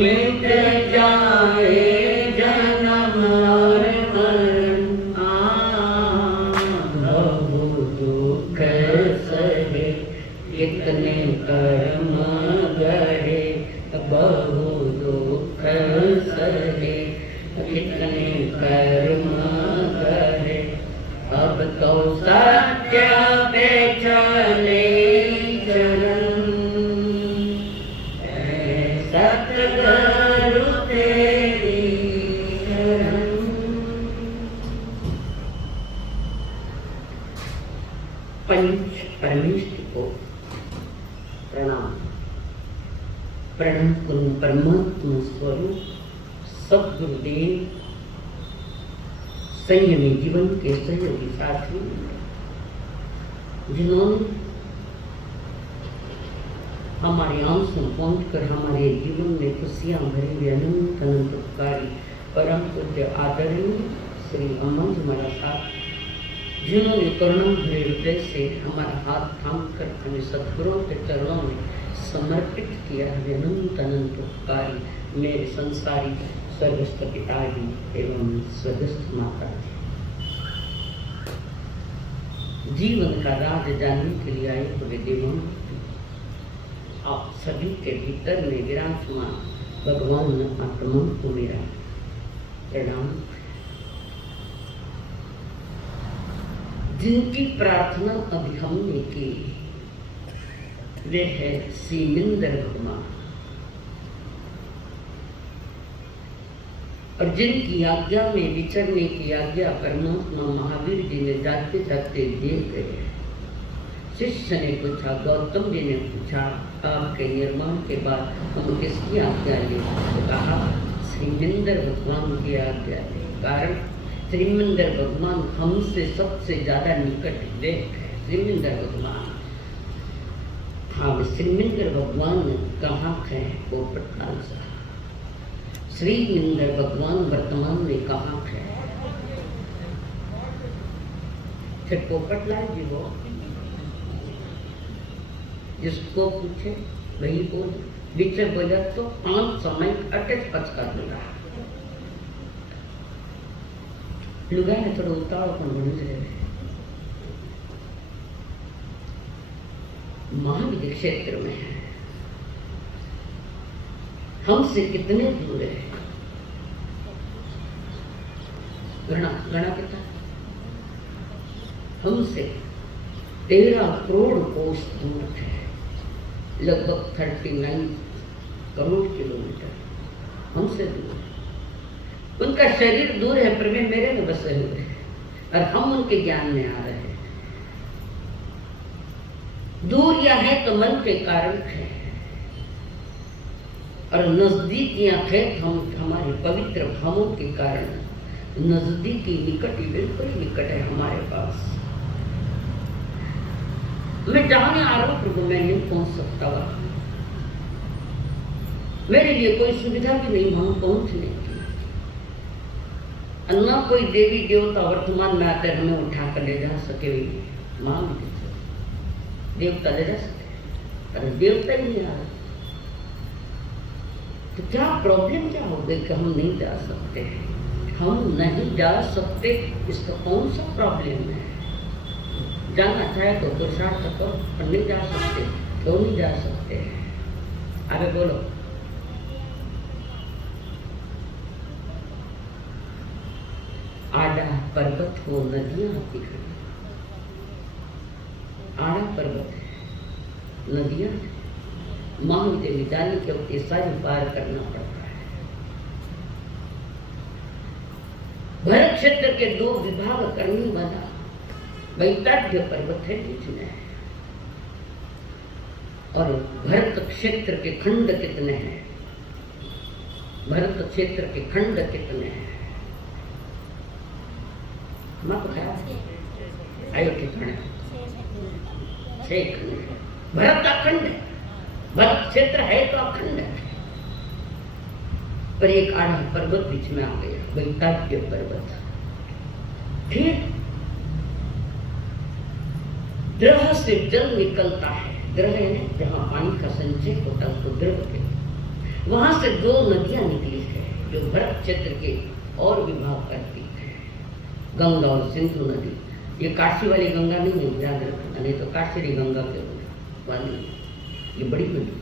मिट जाए जन्म और मरण, बहु दुख सहे कितने कर्म गढ़े, बहु दुख सहे कितने कर्म गढ़े। अब तो सत्य पे चले चरण, सतगुरु तेरी शरण। पंच परमेश्वर को प्रणाम। प्रणव परमात्मा स्वरूप सद्गुरुदेव संयमी जीवन के सहयोगी साथी, जिन्होंने हमारे आंसू पहुंचकर हमारे जीवन में खुशियां भरी हुई अनंत अनंत उपकारी परम पूज्य आदरणीय श्री अम्मा जी महाराज साहब, जिन्होंने करुणा भरे हृदय से हमारा हाथ थाम कर हमें सद्गुरुओं के चरणों में समर्पित किया है। अनंत अनंत उपकारी मेरे संसारी स्वर्गस्थ पिताजी एवं स्वर्गस्थ माता जी, जीवन का राज जानने के लिए आए हुए देवों, आप सभी के भीतर में विराजमान भगवान आत्मा को मेरा प्रणाम। जिनकी प्रार्थना अभी हमने की वे है सीमिंदर भगवान, और जिनकी आज्ञा में विचरने की आज्ञा परमात्मा महावीर जी ने जाते जाते दे गए। शिष्य ने पूछा, गौतम जी ने पूछा, आपके निर्माण के बाद हम किसकी आज्ञा लें? तो कहा श्रीमिंदर भगवान की आज्ञा लें। कारण श्रीमिंदर भगवान हमसे सबसे ज्यादा निकट है। श्रीमिंदर भगवान, हाँ, श्रीमिंदर भगवान कहाँ है? पोपटलाल साहब। श्रीमिंदर भगवान वर्तमान में कहाँ है? फिर पोपटलाल जी वो जिसको पूछे वही बोल, बीच में बोला तो 5 समय अटच पच कर दूंगा। लुगा ने थोड़ा उतावळपन बन रहे। महाविद्य क्षेत्र में है, हमसे कितने दूर है? गणा कितना? हमसे 13 करोड़ कोस दूर है, लगभग 39 करोड़ किलोमीटर हमसे दूर है। उनका शरीर दूर है पर वे मेरे में बसे हुए हैं, और हम उनके ज्ञान में आ रहे हैं। दूरियां है तो मन के कारण है, और नजदीकियां है हम हमारे पवित्र भावों के कारण। नजदीकी निकट ही बिल्कुल निकट है हमारे पास। मैं जाने आ रहा हूं प्रभु, मैं नहीं पहुंच सकता वहां, मेरे लिए कोई सुविधा भी नहीं वहां पहुंचने की। न कोई देवी देवता वर्तमान में आकर हमें उठा कर ले जा सके। मां देवता ले जा सके, पर देवता ही नहीं आ रहा। तो क्या प्रॉब्लम क्या हो गई कि हम नहीं जा सकते? हम नहीं जा सकते, इसका कौन सा प्रॉब्लम है? जाना चाहे तो पुरुषार्थ करो, पर नहीं जा सकते। क्यों नहीं जा सकते? आगे बोलो। आड़ा पर्वत को नदियां आती हैं। आड़ा पर्वत है, नदियां महाविद्य विद्यालय के होते सारी पार करना पड़ता है। भरत क्षेत्र के 2 विभाग करने वाला वैताढ़ पर्वत है बीच में, और भरत क्षेत्र के खंड कितने हैं? भरत क्षेत्र के खंड कितने हैं? मत ख्याल अयोध्या खंड 6 खंड है। भरत अखंड है, भरत क्षेत्र है तो अखंड है। पर एक आड़ा पर्वत बीच में आ गया, वैताढ़ पर्वत। फिर द्रह से जल निकलता है। द्रह है जहाँ पानी का संचय होता है उसको द्रव कहते हैं। वहां से दो नदियां निकली है जो भरत क्षेत्र के और विभाग करती है, गंगा और सिंधु नदी। ये काशी वाली गंगा नहीं है, याद रखना, नहीं तो काशी गंगा के वाली, ये बड़ी नदी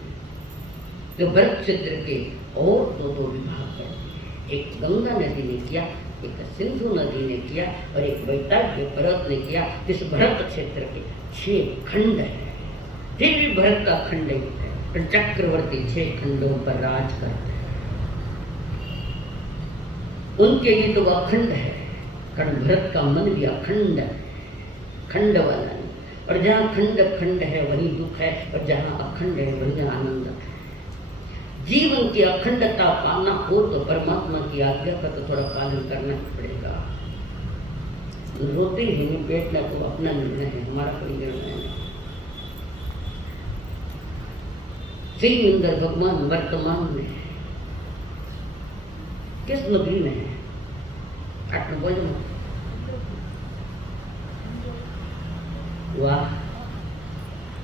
जो भरत क्षेत्र के और दो विभाग करती है। एक गंगा नदी ने किया, एक सिंधु नदी ने किया और एक वैतव्य भरत ने किया। इस भरत क्षेत्र के 6 खंड है, फिर भी भरत का खंड ही है, पर चक्रवर्ती 6 खंडों पर राज करते हैं। उनके लिए तो अखंड है, कारण भरत का मन भी अखंड है, खंड वाला नहीं। और जहाँ खंड खंड है वहीं दुख है, और जहाँ अखंड है वहीं आनंद है। जीवन की अखंडता पाना हो तो परमात्मा की आज्ञा का तो थोड़ा पालन करना ही पड़ेगा। रोते ही नहीं बैठना तो अपना निर्णय है, हमारा कोई निर्णय नहीं। श्री इंद्र भगवान वर्तमान में किस नगरी में है? काटना बोलो। वाह,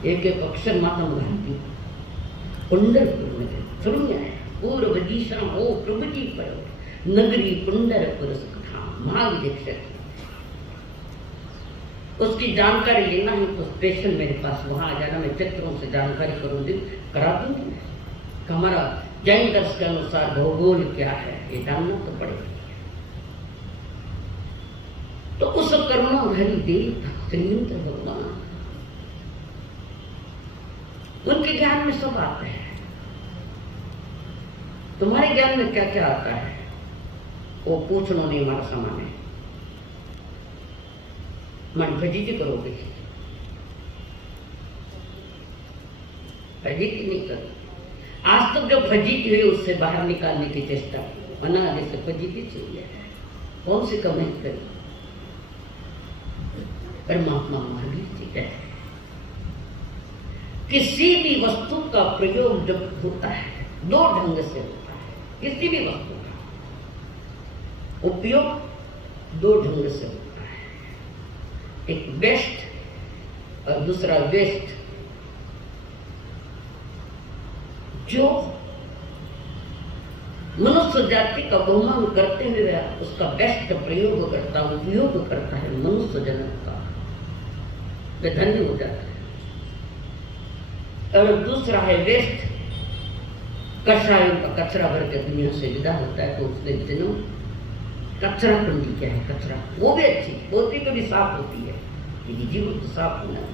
एक एक अक्षर मातम घंटी कुंडलपुर में सुनिए, पूर्व दिशा हो प्रभु जी पर नगरी कुंडलपुर सुखधाम महाविदीक्षक। उसकी जानकारी लेना है तो स्पेशल मेरे पास वहां आ जाना, मैं चित्रों से जानकारी करा दूंगी। हमारा जैन दर्शन के अनुसार भूगोल क्या है ये जानना तो पड़ेगा। तो उस करुणाधारी देव श्रीमंत भगवान, उनके ज्ञान में सब आता है। तुम्हारे ज्ञान में क्या क्या आता है वो पूछना नहीं हमारा सामान है। मन फजीती करोगे, फजीती नहीं करो। आज तक जो फजीती हुई उससे बाहर निकालने की चेष्टा, मना जैसे फजीती चाहिए, कौन सी कमाई करी। परमात्मा महावीर जी कहते हैं किसी भी वस्तु का प्रयोग जब होता है 2 ढंग से होता है। किसी भी वस्तु का उपयोग 2 ढंग से होता है, एक बेस्ट और दूसरा वेस्ट। जो मनुष्य जाति का बहुमान करते हुए उसका बेस्ट प्रयोग करता, उपयोग करता है मनुष्य जनक का, वे धन्य हो जाता है। और दूसरा है वेस्ट, कचराओं का कचरा भर के दुनिया से विदा होता है। तो उसने दिनों कचरा कुंडी क्या है, कचरा वो भी अच्छी होती, कभी साफ होती है, लेकिन जीवन तो साफ होना है।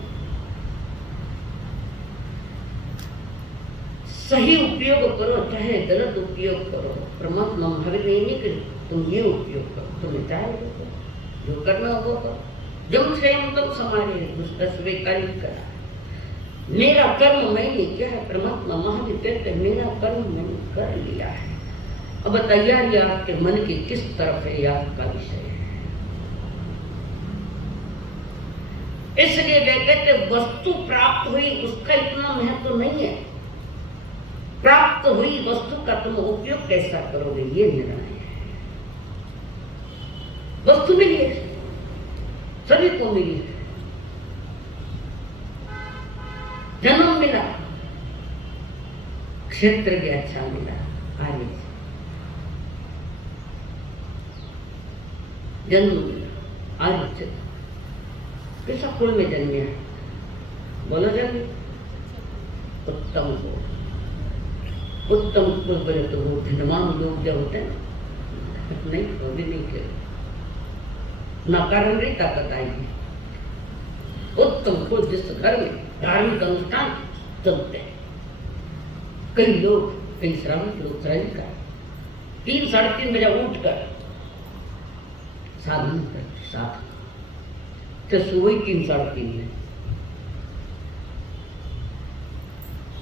सही उपयोग करो चाहे गलत उपयोग करो। परमात्मा महावीर ने नहीं करी तुम ये उपयोग करो, तुम्हें चाहे जो करना हो करो। जब स्वयं तब समारे उसका स्वीकार करा। मेरा कर्म मैंने किया है, परमात्मा महावीर कहते मेरा कर्म मैंने कर लिया है। अब तैयारी आपके मन की किस तरफ है, आपका विषय है। इसलिए वे कहते वस्तु प्राप्त हुई उसका इतना महत्व नहीं है, प्राप्त हुई वस्तु का तुम उपयोग कैसा करोगे ये निर्णय है। वस्तु मिली है, सभी को मिली है, जन्म मिला, क्षेत्र भी अच्छा मिला, आगे जन्म मिला, आगे कैसा कुल में जन्मे है, बोला जन्म उत्तम को, उत्तम कुल बोले तो वो धनवान लोग जो होते हैं नहीं, वो भी नहीं किया, ना कारण नहीं ताकत आएगी। उत्तम को जिस घर में धार्मिक अनुष्ठान चलते हैं, कई लोग, कई श्रमिक लोग श्रमिक का 3 साढ़े 3 बजे उठकर साधन करते, साधन तो सुबह 3 साढ़े 3 में,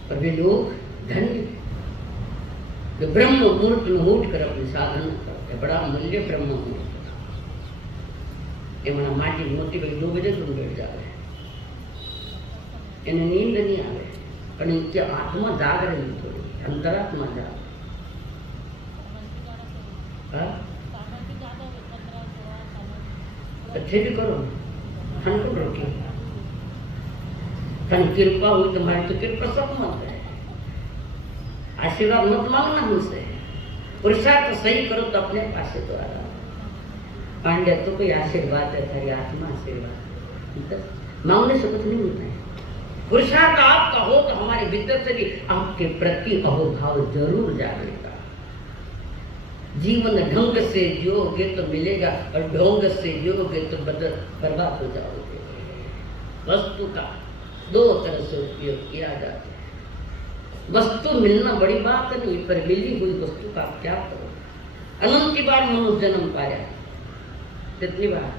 और वे लोग धन्य जो ब्रह्म मुहूर्त में उठकर अपने साधन करते, बड़ा मूल्य ब्रह्म मुहूर्त। ये मना माटी मोती भाई 2 बजे तुम बैठ जाओ, इन्हें नींद नहीं आवे, पर इनकी आत्मा जाग रही थोड़ी, अंतरात्मा जाग। अच्छे भी करो, हमको रोके, कृपा हुई तुम्हारी तो कृपा सब मत है। आशीर्वाद मत मांगना हमसे, पुरुषार्थ सही करो तो अपने पास से तो आ रहा। पांड्य तो कोई आशीर्वाद है, थारी आत्मा आशीर्वाद, मांगने से कुछ नहीं मिलता है। पुरुषार्थ आपका हो तो हमारे भीतर से भी आपके प्रति अहोभाव जरूर जाएगा। जीवन ढंग से जियोगे तो मिलेगा, और ढोंग से जियोगे तो बर्बाद हो जाओगे। वस्तु का दो तरह से उपयोग किया जाता है। वस्तु मिलना बड़ी बात नहीं, पर मिली हुई वस्तु का क्या करो। अनंत बार मनुष्य जन्म पाया, कितनी बार,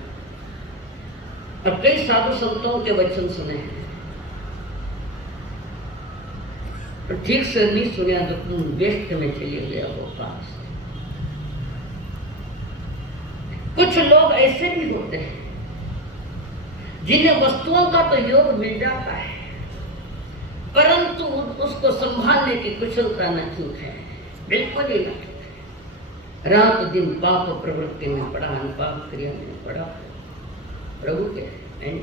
और कई साधु संतों के वचन सुने हैं, पर ठीक से नहीं सुनिया तो तुम व्यस्त में चले गया वो पास। कुछ लोग ऐसे भी होते हैं जिन्हें वस्तुओं का तो योग मिल जाता है, परंतु उसको संभालने की कुशलता न चूक है, बिल्कुल ही न चूक है। रात दिन पाप प्रवृत्ति में पड़ा, पाप क्रिया में पड़ा, प्रभु के नहीं।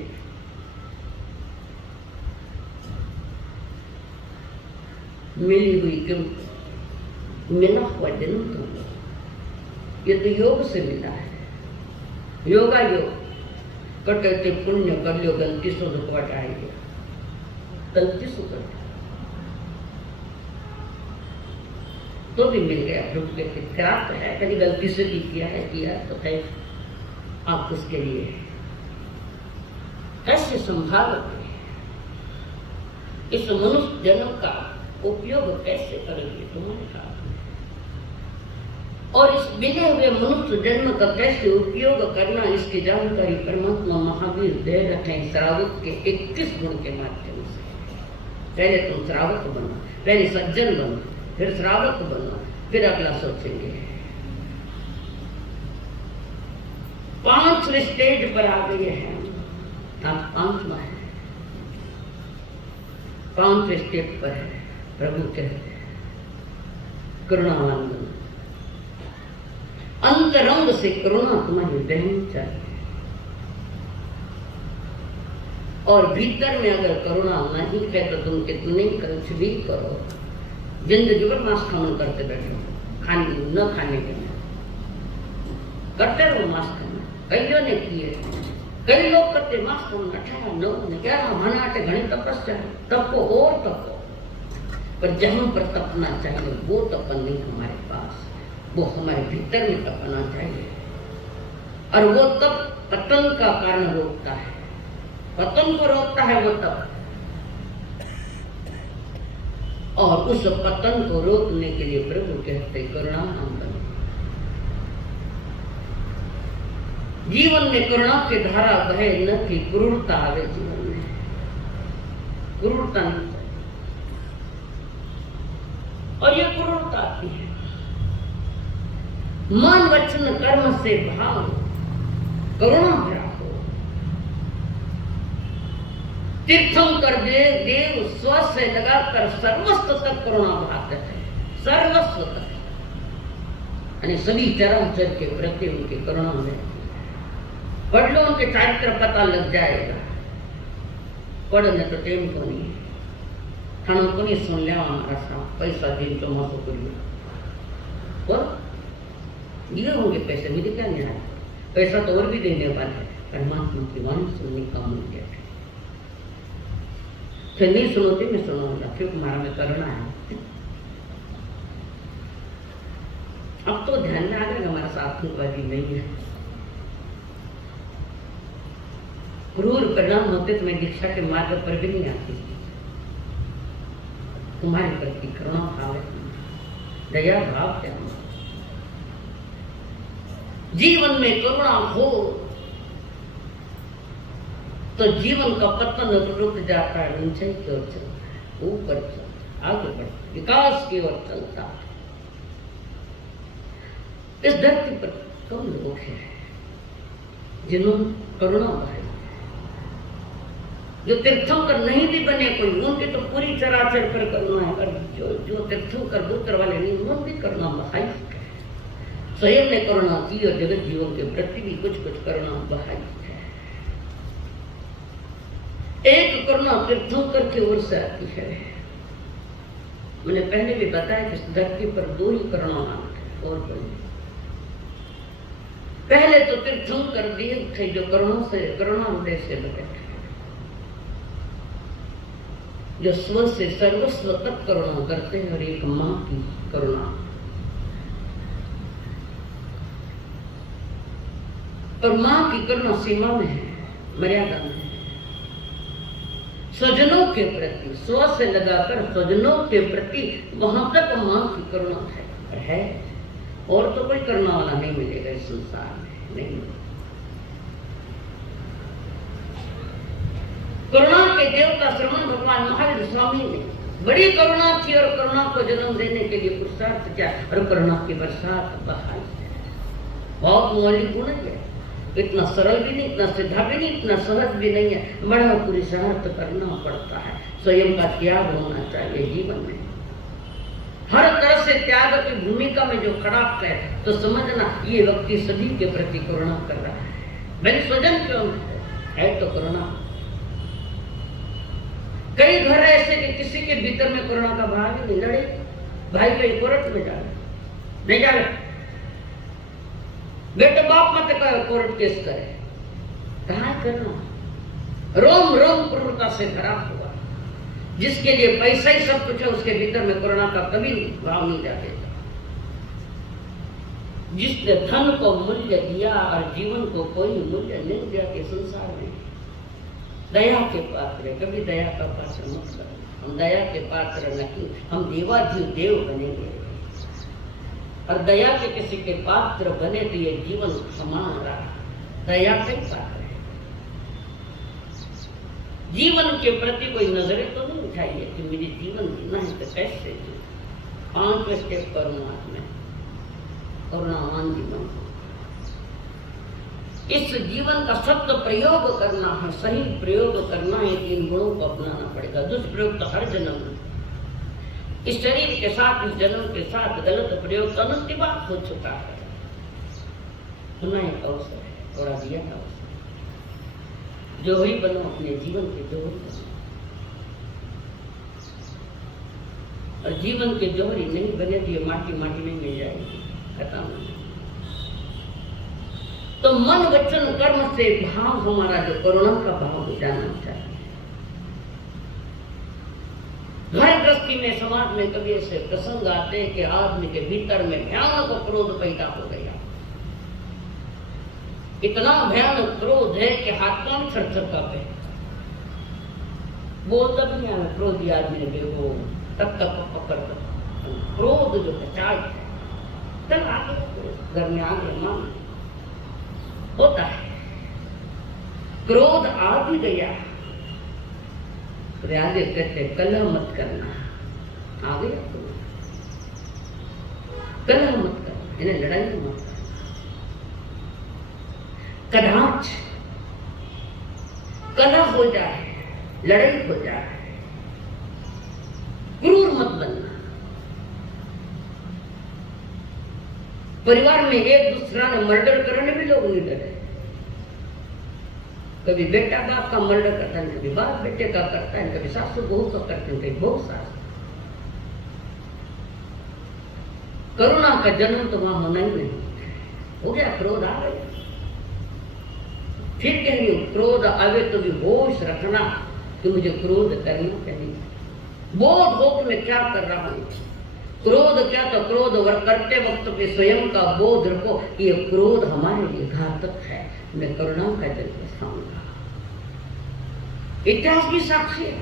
मिली हुई क्यों मिला हुआ जन्म तुम, ये तो योग से मिला है। योगा योग कटते पुण्य कर लो, गलती से रुकवट आएगी, गलती से कर तो भी मिल गया, रुक गए। खराब तो है, कभी गलती से भी किया तो है, आप उसके लिए कैसे संभालोगे, इस मनुष्य जन्म का उपयोग कैसे करेंगे तुम्हारे साथ, और इस मिले हुए मनुष्य जन्म का कैसे उपयोग करना, इसकी जानकारी परमात्मा महावीर दे रखे हैं श्रावक के 21 गुण के माध्यम से। पहले तुम श्रावक बनो, पहले सज्जन बनो, फिर श्रावक बनो, फिर अगला सोचेंगे। 5 स्टेज पर आ गए हैं, आप 5वां है, 5 स्टेज पर है। प्रभु कहते हैं करुणावान बनो, अंतरंग से करुणा तुम्हारी बहन चाहिए, और भीतर में अगर करुणा नहीं है तो तुम कितने कुछ भी करो, जिंदगी भर मांस खाना करते बैठो, खाने न खाने के करते रहो मांस खाना। कईयों ने किए, कई लोग करते मांस खाना 18 9 11 महीना घनी तपस्या, तपो और तपो, पर जहां पर तपना चाहिए वो तपन नहीं हमारे पास, वो हमारे भीतर में तपना चाहिए। और वो तप पतन का कारण रोकता है, पतन को रोकता है वो तप, और उस पतन को रोकने के लिए प्रभु कहते करुणावान बनो। जीवन में करुणा की धारा बहे न कि क्रूरता आवे जीवन में, क्रूरता नहीं चाहिए, और ये क्रूरता आती है मन वचन कर्म से भाव करुणा भरा हो। तीर्थंकर देव स्व से लगाकर सर्वस्व तक करुणा भागते है, सर्वस्व तक, यानी सभी चराचर के प्रति उनकी करुणा में। पढ़ लो उनके चारित्र पता लग जाएगा, पढ़ने तो टेम को नहीं, थाना को नहीं सुन लिया हमारा साथ पैसा दिन तो मत करिए, और दिए होंगे पैसे, मुझे क्या नहीं आया, पैसा तो और भी देने वाला है, परमात्मा की वाणी सुनने का मन किया फिर नहीं सुनोते मैं सुनाऊंगा, फिर तुम्हारा में करना है। अब तो ध्यान में आ जाएगा हमारा सात्विकवादी नहीं है, क्रूर परिणाम होते तो मैं दीक्षा के मार्ग पर भी नहीं आती। तुम्हारे प्रति करुणा भाव है, दया भाव क्या, जीवन में करुणा हो तो जीवन का पतन रुक जाता है, ऊंचाई की ओर चलता है, ऊपर चलता, आगे बढ़ता, विकास की ओर चलता है। इस धरती पर कम लोग हैं जिन्होंने करुणा भाई, जो तीर्थंकर नहीं भी बने कोई, उनके तो पूरी चराचर पर करुणा है, और जो तीर्थंकर दूसरे वाले नहीं, उन्होंने भी करुणा बहाई है। स्वयं ने करुणा की और जगत जीवों के प्रति भी कुछ कुछ करुणा बहाई है। एक करुणा तीर्थंकर की ओर से आती है, मैंने पहले भी बताया कि धरती पर 2 ही करुणा नाम थे और कोई। पहले तो तीर्थंकर दिए थे जो करुणा हृदय से बने थे, जो स्व से सर्वस्व तक करुणा करते हैं और एक माँ की करुणा। और माँ की करुणा सीमा में है, मर्यादा में है। स्वजनों के प्रति, स्व से लगाकर स्वजनों के प्रति वहां तक मां की करुणा है। और तो कोई करुणा वाला नहीं मिलेगा इस संसार में, नहीं। करुणा के देवता श्रवण भगवान महावीर स्वामी ने बड़ी करुणा थी और करुणा को जन्म देने के लिए पुरुषार्थ किया और करुणा की बरसात बहाई। बहुत मौलिक गुण है, इतना सरल भी नहीं, इतना सीधा भी नहीं, इतना सहज भी नहीं है, बड़ा पुरुषार्थ करना पड़ता है। स्वयं का त्याग होना चाहिए जीवन में। हर तरह से त्याग की भूमिका में जो खड़ा है तो समझना ये व्यक्ति सभी के प्रति करुणा कर रहा है। भाई स्वजन क्यों है तो करुणा। कई घर ऐसे कि किसी के भीतर में करुणा का भाव ही नहीं। लड़े भाई भाई कोर्ट में जा नहीं जा रहे, बेटे बाप मत कोर्ट केस करे, कहाँ करना। रोम रोम क्रूरता से खराब हुआ। जिसके लिए पैसा ही सब कुछ है उसके भीतर में करुणा का कभी भाव नहीं जाते। जिसने धन को मूल्य दिया और जीवन को कोई मूल्य नहीं दिया के संसार में दया के पात्र है। कभी दया का पात्र मत करो। हम दया के पात्र नहीं, हम देवाधिदेव देव बनेंगे। और दया के किसी के पात्र बने तो ये जीवन समान रहा। दया के पात्र है। जीवन के प्रति कोई नजरें तो नहीं उठाइए कि मेरी जीवन जीना है तो कैसे जी। 5 स्टेप करुणा में करुणावान जीवन। इस जीवन का सत्य प्रयोग करना है, सही प्रयोग करना है। 3 गुणों को अपनाना पड़ेगा। दुष्प्रयोग तो हर जन्म में, इस शरीर के साथ, इस जन्म के साथ गलत प्रयोग तो अनंत बात हो चुका है। पुनः एक अवसर है, थोड़ा दिया था अवसर। जोहरी बनो अपने जीवन के जोहरी बनो। और जीवन के जोहरी नहीं बने तो ये माटी माटी में मिल जाएगी, खत्म हो जाएगी। तो मन वचन कर्म से भाव हमारा जो करुणा का भाव जाना चाहिए। घर गृहस्थी में, समाज में कभी ऐसे प्रसंग आते हैं कि आदमी के भीतर में भयानक क्रोध पैदा हो गया। इतना भयानक क्रोध है कि हाथ में थर-थर कांपे। बोलता भी नहीं है क्रोधी आदमी ने, देखो तब तक पकड़ क्रोध जो कचाई है तब आगे घर में आगे मान होता है। क्रोध आ भी गया, आगे कहते कलह मत करना। आ गया कलह मत करना, इन्हें लड़ाई मत करना। कदाच कलह हो जाए, लड़ाई हो जाए, क्रूर मत बनना। परिवार में एक दूसरा ने मर्डर करने भी लोग नहीं डरे। कभी बेटा बाप का मर्डर करता है, कभी बाप बेटे का करता है, कभी सासू बहू का करते हैं, कभी बहू सास। करुणा का जन्म तो वहां होना ही नहीं। हो गया क्रोध आ गया। फिर कह रही हूं क्रोध आवे तो भी होश रखना कि मुझे क्रोध करना चाहिए। बोध हो कि मैं क्या कर रहा हूं। क्रोध क्या तो क्रोध करते वक्त पे स्वयं का बोध रखो कि ये क्रोध हमारे लिए घातक है। मैं करुणा का जन्म बसाऊंगा। इतिहास भी साक्षी है।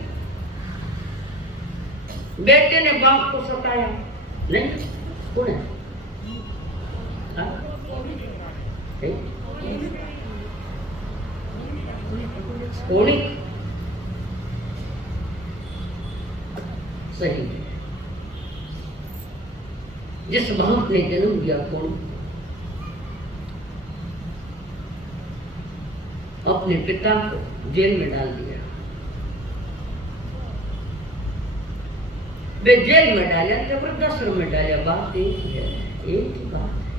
बेटे ने बाप को सताया नहीं, कौन है? सही है। जिस बाप ने जन्म दिया कौन, अपने पिता को जेल में डाल दिया। वे जेल में डाला, जबरदस्त में डाला। बात एक ही है, एक ही बात है।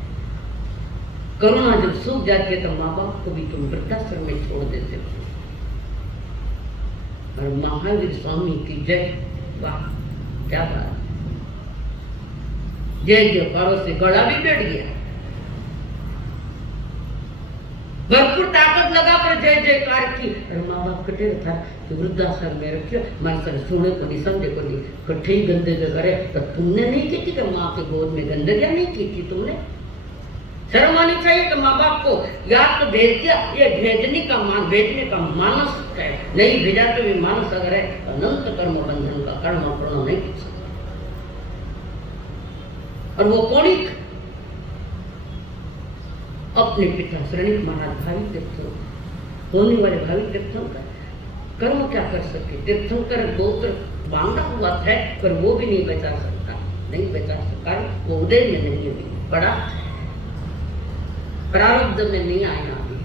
करुणा जब सूख जाती है तो माँ बाप को भी तुम वृद्धाश्रम में छोड़ देते हो। और महावीर स्वामी की जय, वाह क्या बात। जय जयकारों से गला भी बैठ गया। भरपूर ताकत लगा पर जय जयकार की। और माँ बाप कटे था कि वृद्धाश्रम में रखियो, मैं सर सोने को नहीं समझे को नहीं कट्ठे ही गंदे करे। तो तुमने नहीं की थी कि माँ के गोद में गंदगियां नहीं की थी तुमने? शर्म आनी चाहिए कि माँ बाप को याद तो भेज दिया, ये भेजने का मानस है। नहीं भेजा तो भी मानस अगर है अनंत कर्म बंधन का कर्म पूर्ण नहीं कर सकता। और वो कौनिक अपने पिता श्रेणिक महाराज भावी तीर्थंकर होने वाले भावी तीर्थंकर कर्म क्या कर सके? तीर्थंकर गोत्र बांधा हुआ है पर वो भी नहीं बचा सकता, नहीं बचा सका। वो उदय में नहीं है, बड़ा प्रारब्ध में नहीं आया अभी।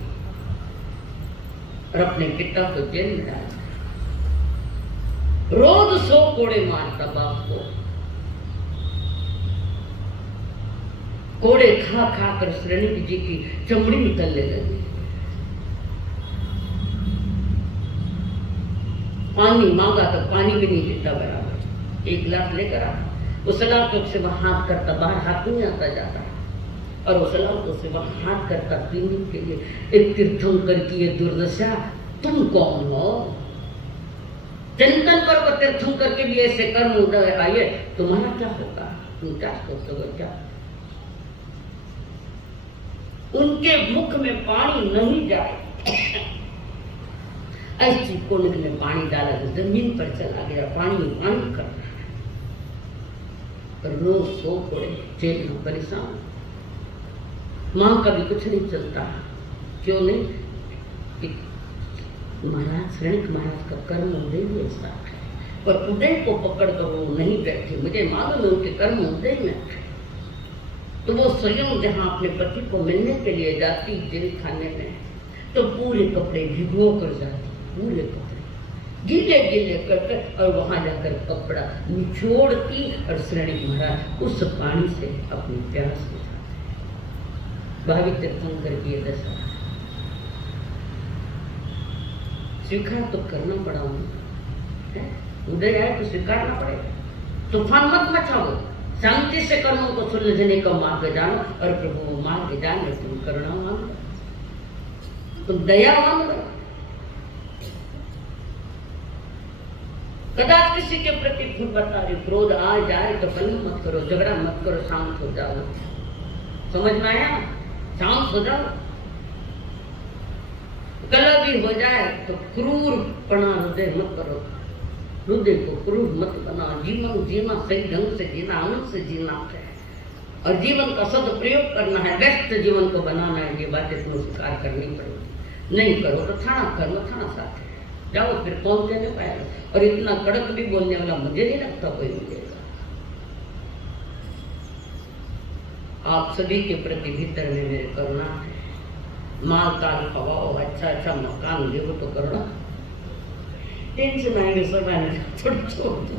और अपने पिता को जेल में डाला। रोज 100 कोड़े मारता बाप को। कोड़े खा खा कर श्रेणी जी की चमड़ी निकलने लगी। पानी मांगा तो पानी भी नहीं पीता बराबर। एक गिलास लेकर आ, उस तो से वह हाथ करता, बाहर हाथ नहीं आता जाता। और उस तो से वह हाथ करता पीने के लिए। एक तीर्थंकर की ये दुर्दशा, तुम कौन हो? चिंतन पर को तीर्थंकर के लिए ऐसे कर्म उदय आइए, तुम्हारा क्या होगा? तुम क्या सोचोगे? क्या उनके मुख में पानी नहीं जाए ऐसी कोनिक ने पानी डाला तो जमीन पर चला गया, पानी पानी कर रहा है। पर रोज 100 कोड़े जेल में परेशान। मां का भी कुछ नहीं चलता। क्यों नहीं? महाराज श्रेणिक महाराज का कर्म उदय भी ऐसा है, पर उदय को पकड़ कर वो नहीं बैठे। मुझे मालूम है उनके कर्म उदय में है। तो वो स्वयं जहाँ अपने पति को मिलने के लिए जाती जेल खाने में, तो पूरे कपड़े भिगो कर जाती, पूरे कपड़े गीले गीले करके, और वहां जाकर कपड़ा निचोड़ती और श्रेणी महाराज उस पानी से अपनी प्यास बुझाते। भावी तीर्थंकर की ये दशा स्वीकार तो करना पड़ा उन्हें। उदय आए तो स्वीकारना पड़ेगा। तूफान मत मचाओ, शांति से कर्मों को सुलझने का मार्ग जानो। और प्रभु वो मार्ग जाने तुम करुणा मांगो, तुम दया मांगो। कदाच किसी के प्रति खुद बता रही, क्रोध आ जाए तो बल मत करो, झगड़ा मत करो, शांत हो जाओ। समझ में आया? शांत हो जाओ। कलह भी हो जाए तो क्रूरपना हृदय मत करो, हृदय को क्रूर मत बना। जीवन जीना सही ढंग से जीना, आनंद से जीना है, और जीवन का सदुपयोग करना है, व्यस्त जीवन को बनाना है। ये बातें तुम्हें स्वीकार करनी पड़ेगी। नहीं करो तो थाना कर्म, थाना साथ है, जाओ। फिर कौन देने पाएगा? और इतना कड़क भी बोलने वाला मुझे नहीं लगता कोई मिलेगा। आप सभी के प्रति भीतर में मेरे करुणा है। माल ताल खवाओ, अच्छा अच्छा मकान देवो तो करुणा। टेंशन आएंगे सब आने, छोड़ छोड़ दो।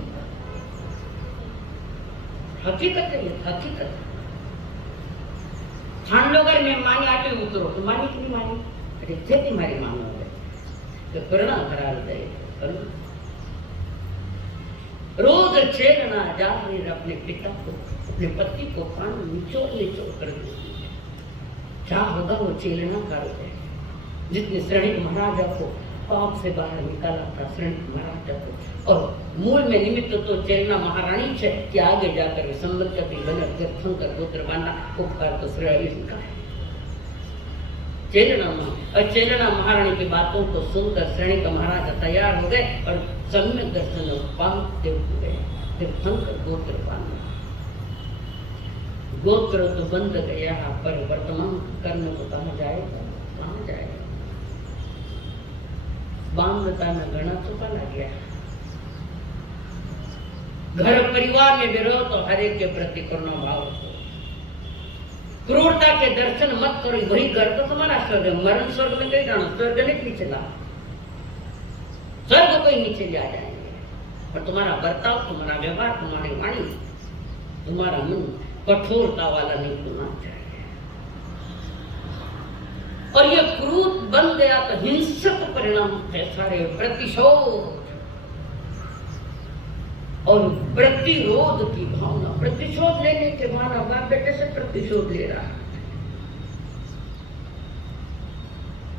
हकीकत है, हकीकत। ठान लो अगर मैं मानी आटे उतरो तो मानी कि नहीं मानी? अरे थे तुम्हारी मानो तो करुणा करा दे। रोज छेड़ना जाकर अपने पिता को, अपने पति को कान निचोड़ निचोड़ कर दे। क्या होगा वो चेलना कर दे। जितने श्रेणी महाराजा को पाप से बाहर निकाला था, श्रेणी महाराजा को, और मूल में निमित्त तो चेलना महारानी है कि आगे जाकर संबंध तीर्थंकर गोत्र बांधा उपकार तो श्रेणी का है। चेलना महारानी की बातों को सुनकर श्रेणी का महाराजा तैयार हो गए और सम्यक दर्शन पाते हुए तीर्थंकर गोत्र बांधा। गोत्र तो बंध गया, पर वर्तमान कर्म को कहा जाएगा, कहा जाएगा। बांधता में घना चुका लग गया। घर परिवार में विरोध और हरेक के प्रति करुणा भाव हो। क्रूरता के दर्शन मत करो, वही घर तो तुम्हारा स्वर्ग है। मरण स्वर्ग में कहीं जाना, स्वर्ग नहीं चला, स्वर्ग कोई नीचे ले आ जाएंगे। और तुम्हारा बर्ताव, तुम्हारा व्यवहार, तुम्हारी वाणी, तुम्हारा मन कठोरता वाला नहीं होना चाहिए। और ये क्रूर बन गया तो हिंसक परिणाम है सारे, प्रतिशोध और प्रतिरोध की भावना, प्रतिशोध लेने के भावना, बाप बेटे से प्रतिशोध ले रहा है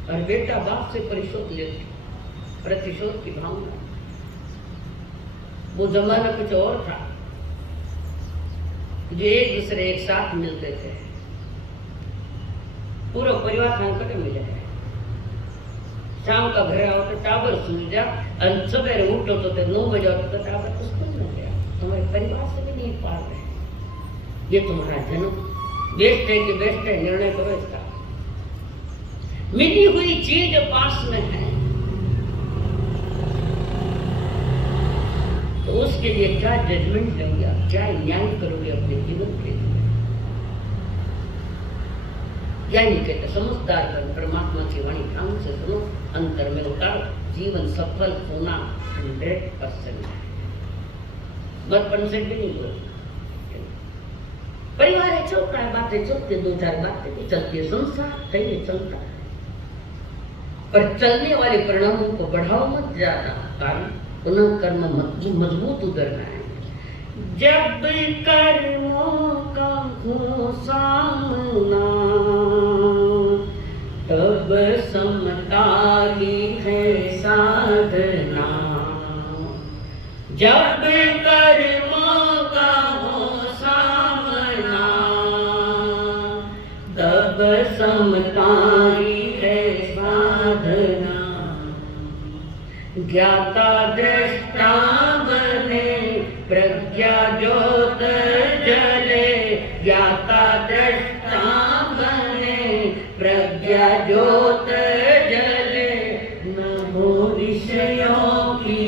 और बेटा बाप से प्रतिशोध लेते, प्रतिशोध की भावना। वो जमाना कुछ और था, जो एक दूसरे एक साथ मिलते थे, पूरा परिवार संकट में जाए। शाम का घर आओ तो टाबर सुन जा, सवेरे उठो तो 9 बजे तो टाबर तो स्कूल में गया। तुम्हारे परिवार से भी नहीं पार रहे। ये तुम्हारा जन्म बेस्ट है कि बेस्ट है, निर्णय करो इसका। मिली हुई चीज पास में है तो उसके लिए क्या जजमेंट लेंगे आप, क्या न्याय करोगे अपने जीवन के लिए? क्या नहीं कहते, समझदार बन, परमात्मा की वाणी ध्यान से सुनो, अंतर में उतारो, जीवन सफल होना 100% है। 1% भी नहीं बोल। परिवार है छोटा है, बातें चलती, 2-4 बातें भी चलती है, संसार कहीं चलता है, पर चलने वाले परिणामों को बढ़ाओ मत ज्यादा, कारण पुनः कर्म मजबूत उतरना है। जब कर्मों का हो सामना तब समता ही है साधना। जब कर्मों का हो सामना तब समता ही है साधना। ज्ञाता दृष्टा बने प्रज्ञा ज्योत जले। ज्ञाता दृष्टा बने प्रज्ञा ज्योत जले। न हो विषयों की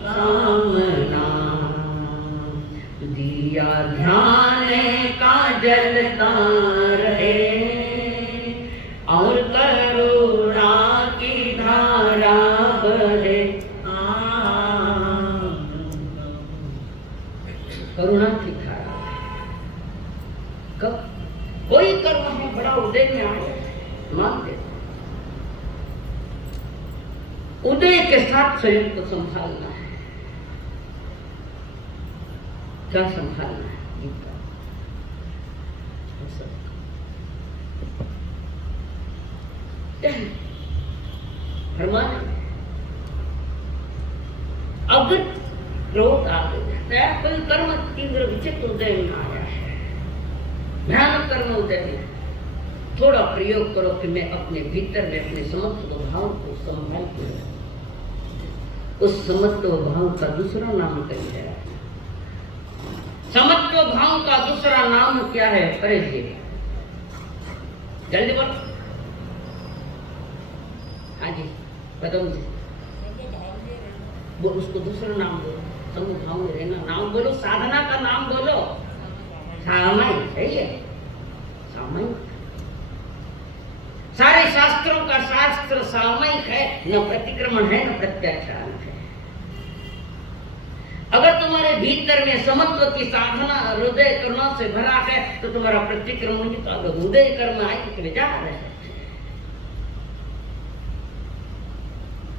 कामना। दिया ध्यान का जलता रहे और करुणा की धारा बहे। करुणा की धारा कब कोई कर्म है बड़ा उदय में आए मान दे, उदय के साथ शरीर को संभालना है। क्या संभालना है? गीता फरमान अगर क्रोध आ गया, कोई कर्म तीव्र विचित्र उदय में आया है, भयानक कर्म उदय में, थोड़ा प्रयोग करो कि मैं अपने भीतर में अपने समत्व भाव को संभाल के रखूं। उस समत्व भाव का दूसरा नाम क्या है? समत्व भाव का दूसरा नाम क्या है? परहेज। जल्दी बोलो। हाँ जी बताओ मुझे। वो उसको दूसरा नाम बोलो, समभाव में रहना। नाम बोलो, साधना का नाम बोलो। सामायिक, सही है, सामायिक। सारे शास्त्रों का शास्त्र सामायिक है, न प्रतिक्रमण है न प्रत्याख्यान है। अगर तुम्हारे भीतर में समत्व की साधना हृदय कर्मों से भरा है तो तुम्हारा प्रतिक्रमण की तो हृदय कर्म आए तो जा रहे हैं।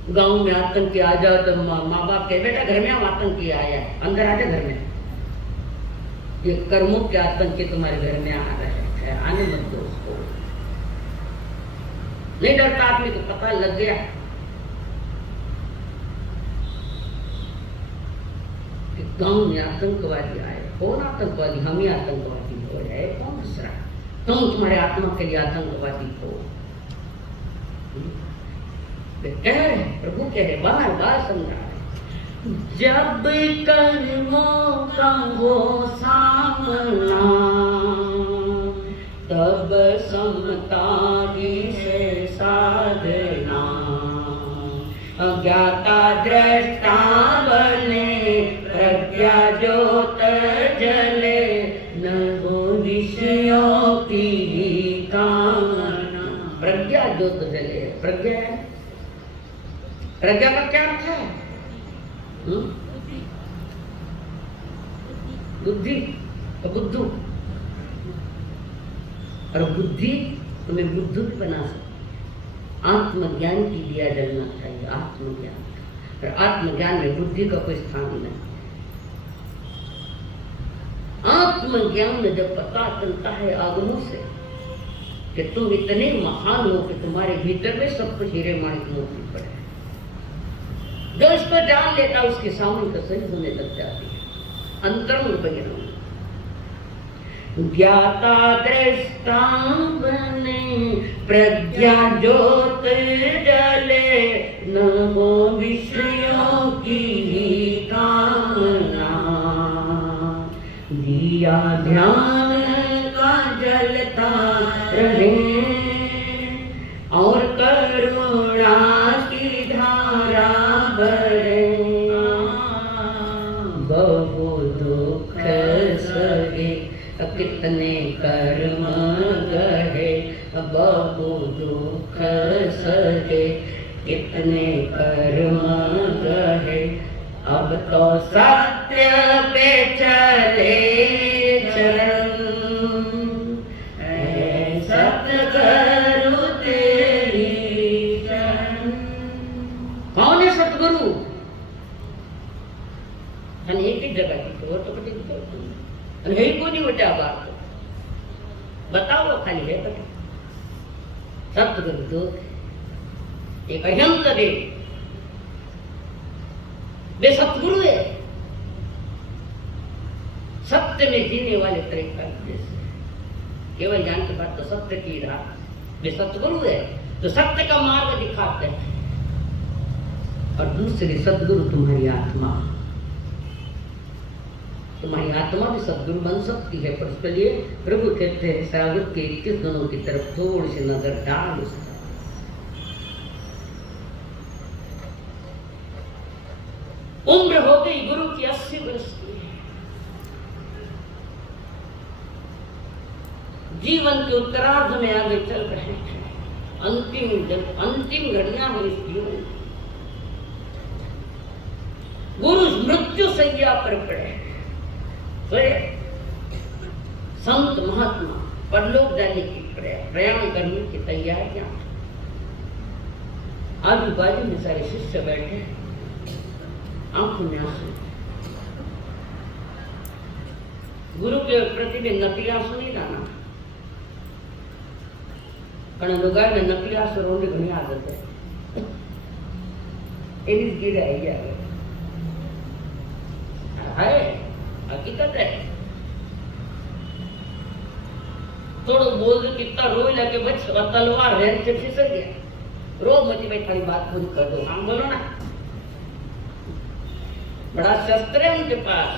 गांव में आतंकी आ जाओ तो माँ बाप के बेटा घर में हम आतंकी आया है, अंदर आ जाए घर में। ये कर्मों के आतंकी तुम्हारे घर में आ रहे हैं, आने मत दो उसको। नहीं डरता आदमी को पता लग गया कि गांव में आतंकवादी आए। कौन आतंकवादी? हम ही आतंकवादी हो जाए, कौन दूसरा? तुम तुम्हारे आत्मा के लिए आतंकवादी हो। कह रहे प्रभु कह रहे, बार बार समझा रहे, जब कर्मों का हो सामना तब समता ही से साधना। अज्ञाता दृष्टा बने प्रज्ञा ज्योत जले। न हो विषयों की कामना। प्रज्ञा ज्योत जले, प्रज्ञा है, प्रज्ञा का क्या अर्थ है? बुद्धि और बुद्धू, और बुद्धि तुम्हें बुद्धू भी बना सकती। आत्मज्ञान की दिया जलना चाहिए, आत्मज्ञान। और आत्मज्ञान में बुद्धि का कोई स्थान नहीं। आत्मज्ञान जब पता चलता है आगमों से कि तुम इतने महान हो कि तुम्हारे भीतर में सब कुछ हीरे माणिक मोती पड़े, जो इसको जान लेता उसके सामने तो सही होने लग जाती है। अंतरंग बहिरंग ज्ञाता दृष्टा बने, प्रज्ञा ज्योत जले, न हो विषयों की कामना, दिया ध्यान का जलता रहे, और करुणा की धारा बहे, बहु दुख सहे कितने कर्म गहे, बहु दुख सहे कितने कर्म गहे, अब तो सत्य पे चले चरण, सतगुरु तेरी शरण। कौन है सतगुरु? एक ही जगह की तो कभी नहीं को नहीं बचा बात बताओ, खाली है बता। सतगुरु दो, एक अहंत देव, वे सतगुरु है, सत्य में जीने वाले तरीका केवल ज्ञान के बाद तो सत्य की राह, वे सतगुरु है तो सत्य का मार्ग दिखाते हैं। और दूसरे सतगुरु तुम्हारी आत्मा, तुम्हारी आत्मा भी सदगुरु बन सकती है, पर उसके लिए प्रभु कहते हैं सागर के 21 गुणों की तरफ थोड़ी सी नजर डाल उसका। उम्र हो गई गुरु की 80 वर्ष की, जीवन के उत्तरार्ध में आगे चल रहे हैं, अंतिम घड़ियां हैं इस जीवन। गुरु मृत्यु सैया पर पड़े, संत महात्मा परलोक जाने की प्रयाण करने की तैयारियां। आजू बाजू में सारे शिष्य बैठे, आंखों में आंसू, गुरु के प्रति में नकली आंसू नहीं लाना, कारण लुगाई ने नकली आंसू रोने घनी आदत है, एनी गिरा है हकीकत है। थोड़ो बोल दो कितना रोई लगे बच तलवार रेल से फिसल गया, रो मती भाई खाली बात पूरी कर दो, हम बोलो ना, बड़ा शस्त्र है उनके पास।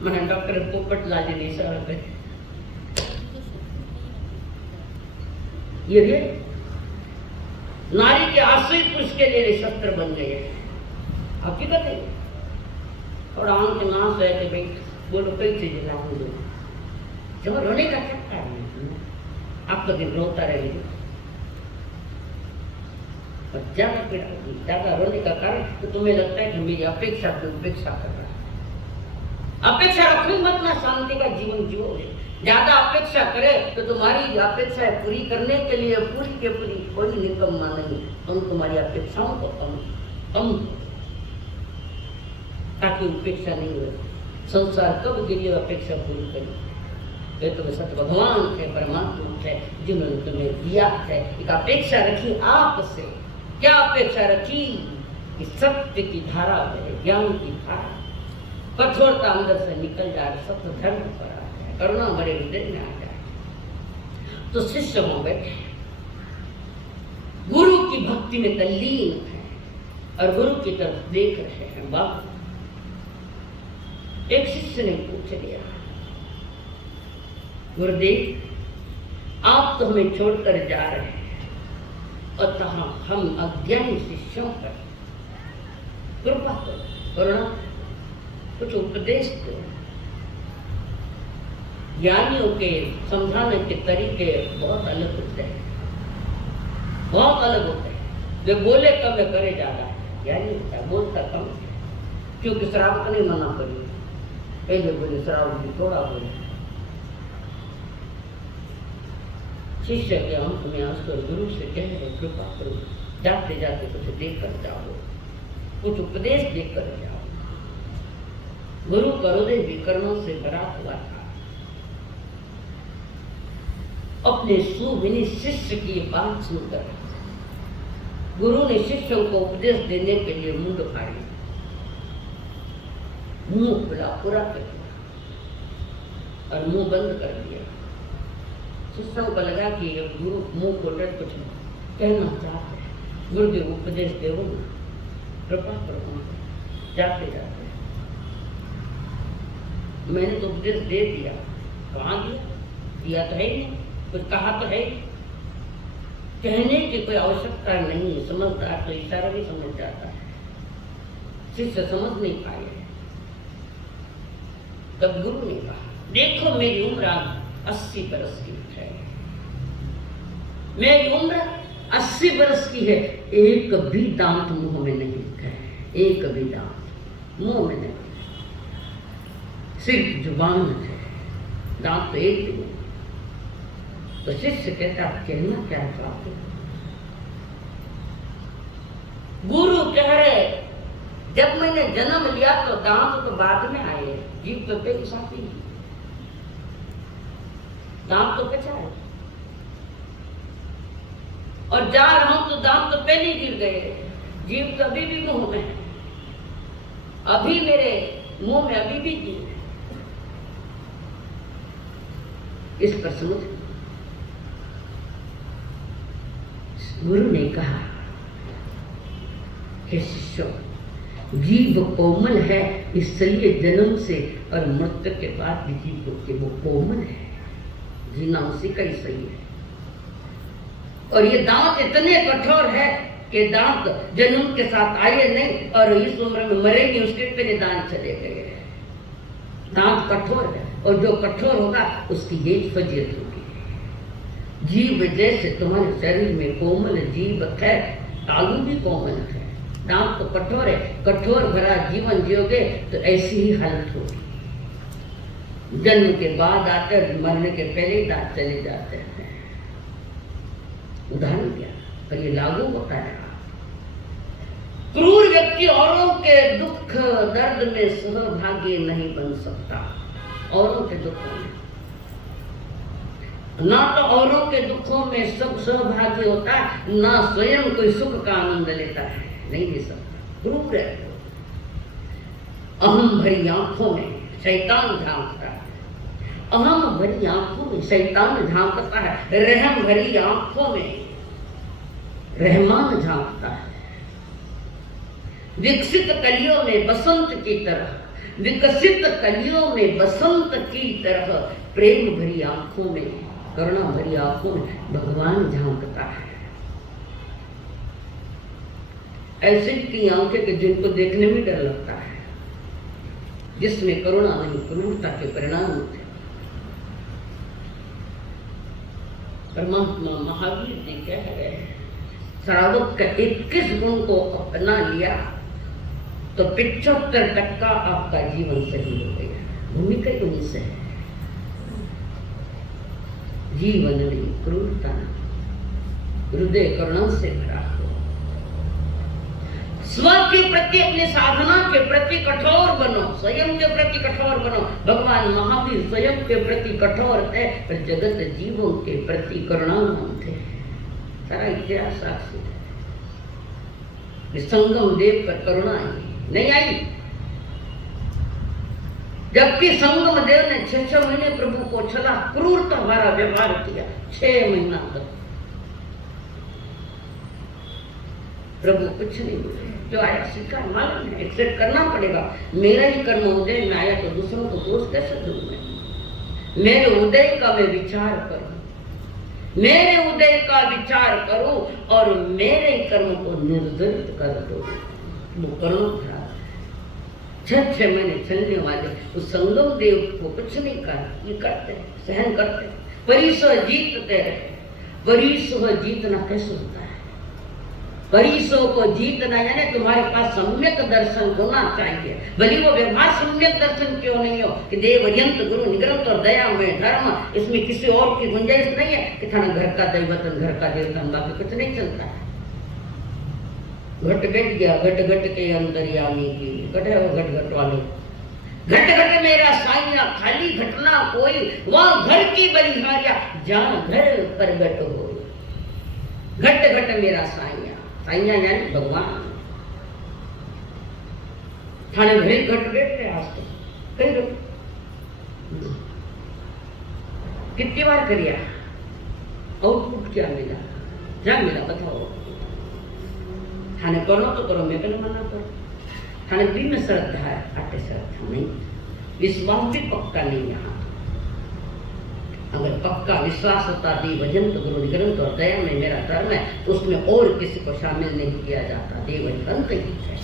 मैंने डॉक्टर पोपट लाली नहीं सर पे ये नारी के आश्रय पुरुष के लिए शस्त्र बन गए, हकीकत है। और आंख के नाश है कि भाई बोलो कई चीजें लागू दो, जब रोने का क्या कारण है? आप तो दिन रोता रहेंगे, और ज्यादा रोने का कारण तो तुम्हें लगता है कि मेरी अपेक्षा की उपेक्षा कर रहा है। अपेक्षा रखो मत ना, शांति का जीवन जियो। ज्यादा अपेक्षा करे तो तुम्हारी अपेक्षा पूरी करने के लिए पूरी के पूरी कोई निकम्मा नहीं, हम तुम्हारी अपेक्षाओं को कम ताकि उपेक्षा नहीं हो। संसार कब के लिए अपेक्षा पूरी करें? वे तो सत्य भगवान थे, परमात्मा थे, जिन्होंने तुम्हें दिया है। एक अपेक्षा रखी आपसे, क्या अपेक्षा रखी कि सत्य की धारा बहे, ज्ञान की धारा, कठोरता अंदर से निकल जाए, सत्य धर्म पर आ जाए, करुणा हमारे हृदय में आ जाए। तो शिष्य हो बैठे, गुरु की भक्ति में तल्लीन है और गुरु की तरफ देख रहे हैं। बाप एक शिष्य ने पूछ लिया, गुरुदेव आप तो हमें छोड़कर जा रहे हैं, और तहाँ हम अज्ञानी शिष्यों पर कृपा करो, करुणा, कुछ उपदेश दो। ज्ञानियों के समझाने के तरीके बहुत अलग होते हैं, बहुत अलग होते हैं। वे बोले कम करे ज्यादा, ज्ञानी होता है बोलता कम, क्योंकि शराब को नहीं मना करी, पहले बोले शराब भी थोड़ा बोले। शिष्य के अंत में आकर गुरु से कह रहे कृपा करो, जाते जाते कुछ देकर जाओ, कुछ उपदेश देकर जाओ। गुरु करोदे विकरणों से भरा हुआ था, अपने सुविनी शिष्य की बात सुनकर गुरु ने शिष्यों को उपदेश देने के लिए मुंड फाड़ी, मुंह खुला पूरा कर दिया और मुंह बंद कर दिया। शिष्यों को लगा कि ये गुरु मुंह खोले कुछ कहना चाहते हैं, गुरुदेव उपदेश देवो ना, कृपा करो। जाते जाते मैंने तो उपदेश दे दिया, कहाँ दिया तो है ही नहीं, कुछ कहा तो है ही, कहने की कोई आवश्यकता नहीं है। समझदार तो इशारा भी समझ जाता है, शिष्य समझ नहीं पाए। तब गुरु ने कहा, देखो मेरी उम्र 80 बरस की है, मेरी उम्र 80 बरस की है, एक भी दांत मुंह में नहीं है, एक भी दांत मुंह में नहीं, सिर्फ जुबान है, दांत तो एक भी नहीं। तो शिष्य कहता, कहना क्या चाहते? गुरु कह रहे, जब मैंने जन्म लिया तो दांत तो बाद में आए, जीभ तो पहले साथ ही, दांत तो कच्चा है, और जा रहा हूं तो दांत तो पहले ही गिर गए, जीभ तो अभी भी मुंह में है, अभी मेरे मुंह में अभी भी जीभ है। इस पर समझ। गुरु ने कहा कि शिष्यों, जीभ कोमल है, इसलिए जन्म से और मृत्यु के बाद भी जीभ के वो कोमल है, जीना उसी का ही सही है। और ये दांत इतने कठोर है कि दांत जन्म के साथ आए नहीं और इस उम्र में मरेंगे, उसके पे दांत चले गए। दांत कठोर है और जो कठोर होगा उसकी एज फजीयत होगी। जीभ जैसे तुम्हारे शरीर में कोमल जीभ है, तालू भी कोमल है, दांत तो कठोर है, कठोर भरा जीवन जियोगे तो ऐसी ही हालत होगी। जन्म के बाद आते, मरने के पहले ही दांत चले जाते हैं। उदाहरण क्या, पर ये लागू होता है। क्रूर व्यक्ति औरों के दुख दर्द में सहभागी नहीं बन सकता, औरों के दुखों में ना तो औरों के दुखों में सब सहभागी होता है, ना स्वयं कोई सुख का आनंद लेता है, नहीं ले सकता। क्रूर है। अहम भरी आंखों में शैतान झांकता है, अहम भरी आंखों में शैतान झांकता है, रहम भरी आंखों में रहमान झांकता है। विकसित कलियों में बसंत की तरह, विकसित कलियों में बसंत की तरह प्रेम भरी आंखों में, करुणा भरी आंखों में भगवान झांकता है। ऐसे की आंखें के जिनको देखने में डर लगता है, जिसमें करुणा नहीं, क्रूरता के परिणाम होते। परमात्मा महावीर जी कह रहे हैं, श्रावक का 21 गुण को अपना लिया तो 75% आपका जीवन सही हो गया। भूमिका ही उन्हीं से है। जीवन नहीं, क्रूरता नहीं, हृदय करुणा से भरा हो। स्व के प्रति, अपने साधना के प्रति कठोर बनो, स्वयं के प्रति कठोर बनो। भगवान महावीर स्वयं के प्रति कठोर थे, पर जगत जीवों के प्रति करुणावान थे। सारा इतिहास साक्षी है। संगम देव पर करुणा नहीं आई, जबकि संगम देव ने 6 महीने प्रभु को छला क्रूरता भरा व्यवहार किया। 6 महीना तक प्रभु कुछ नहीं बोले। जो आया स्वीकार, मालूम है, एक्सेप्ट करना पड़ेगा। मेरा ही कर्म उदय में आया तो दूसरों को दोष कैसे दूं मैं? मेरे उदय का मैं विचार करूं, मेरे उदय का विचार करूं और मेरे कर्म को निर्धारित कर दो। वो कर्म था 6 महीने चलने वाले उस संगम देव को कुछ नहीं कर, ये करते, सहन करते, परिसह जीतते रहे। परिसह जीतना कैसे होता है? परिसह को जीतना यानी तुम्हारे पास सम्यक दर्शन होना चाहिए। भले वो व्यवहार सम्यक दर्शन क्यों नहीं हो कि देव यंत्र गुरु निग्रंथ और दया में धर्म, इसमें किसी और की गुंजाइश नहीं है कि थाना घर का दैवतन, घर का देवतन, बाकी कुछ नहीं चलता है। घट बैठ गया, घट घट के अंदर यामी की घट है वो घट घट वाले घट घट मेरा साइया खाली घटना कोई, वहां घर की बलिहारिया जहां घर प्रगट हो। घट घट मेरा साइया, साइया यानी भगवान। थाने घरे घट बैठे आज तो कई लोग कितनी बार करिया, आउटपुट क्या मिला, क्या मिला बताओ। थाने करो तो करो, मैं कहना मना करो। थाने भी में श्रद्धा है, आटे श्रद्धा नहीं, विश्वास भी पक्का नहीं। यहाँ अगर पक्का विश्वास होता दी भजन तो गुरु ग्रंथ और दया में मेरा धर्म है, तो उसमें और किसी को शामिल नहीं किया जाता। देव ग्रंथ ही है,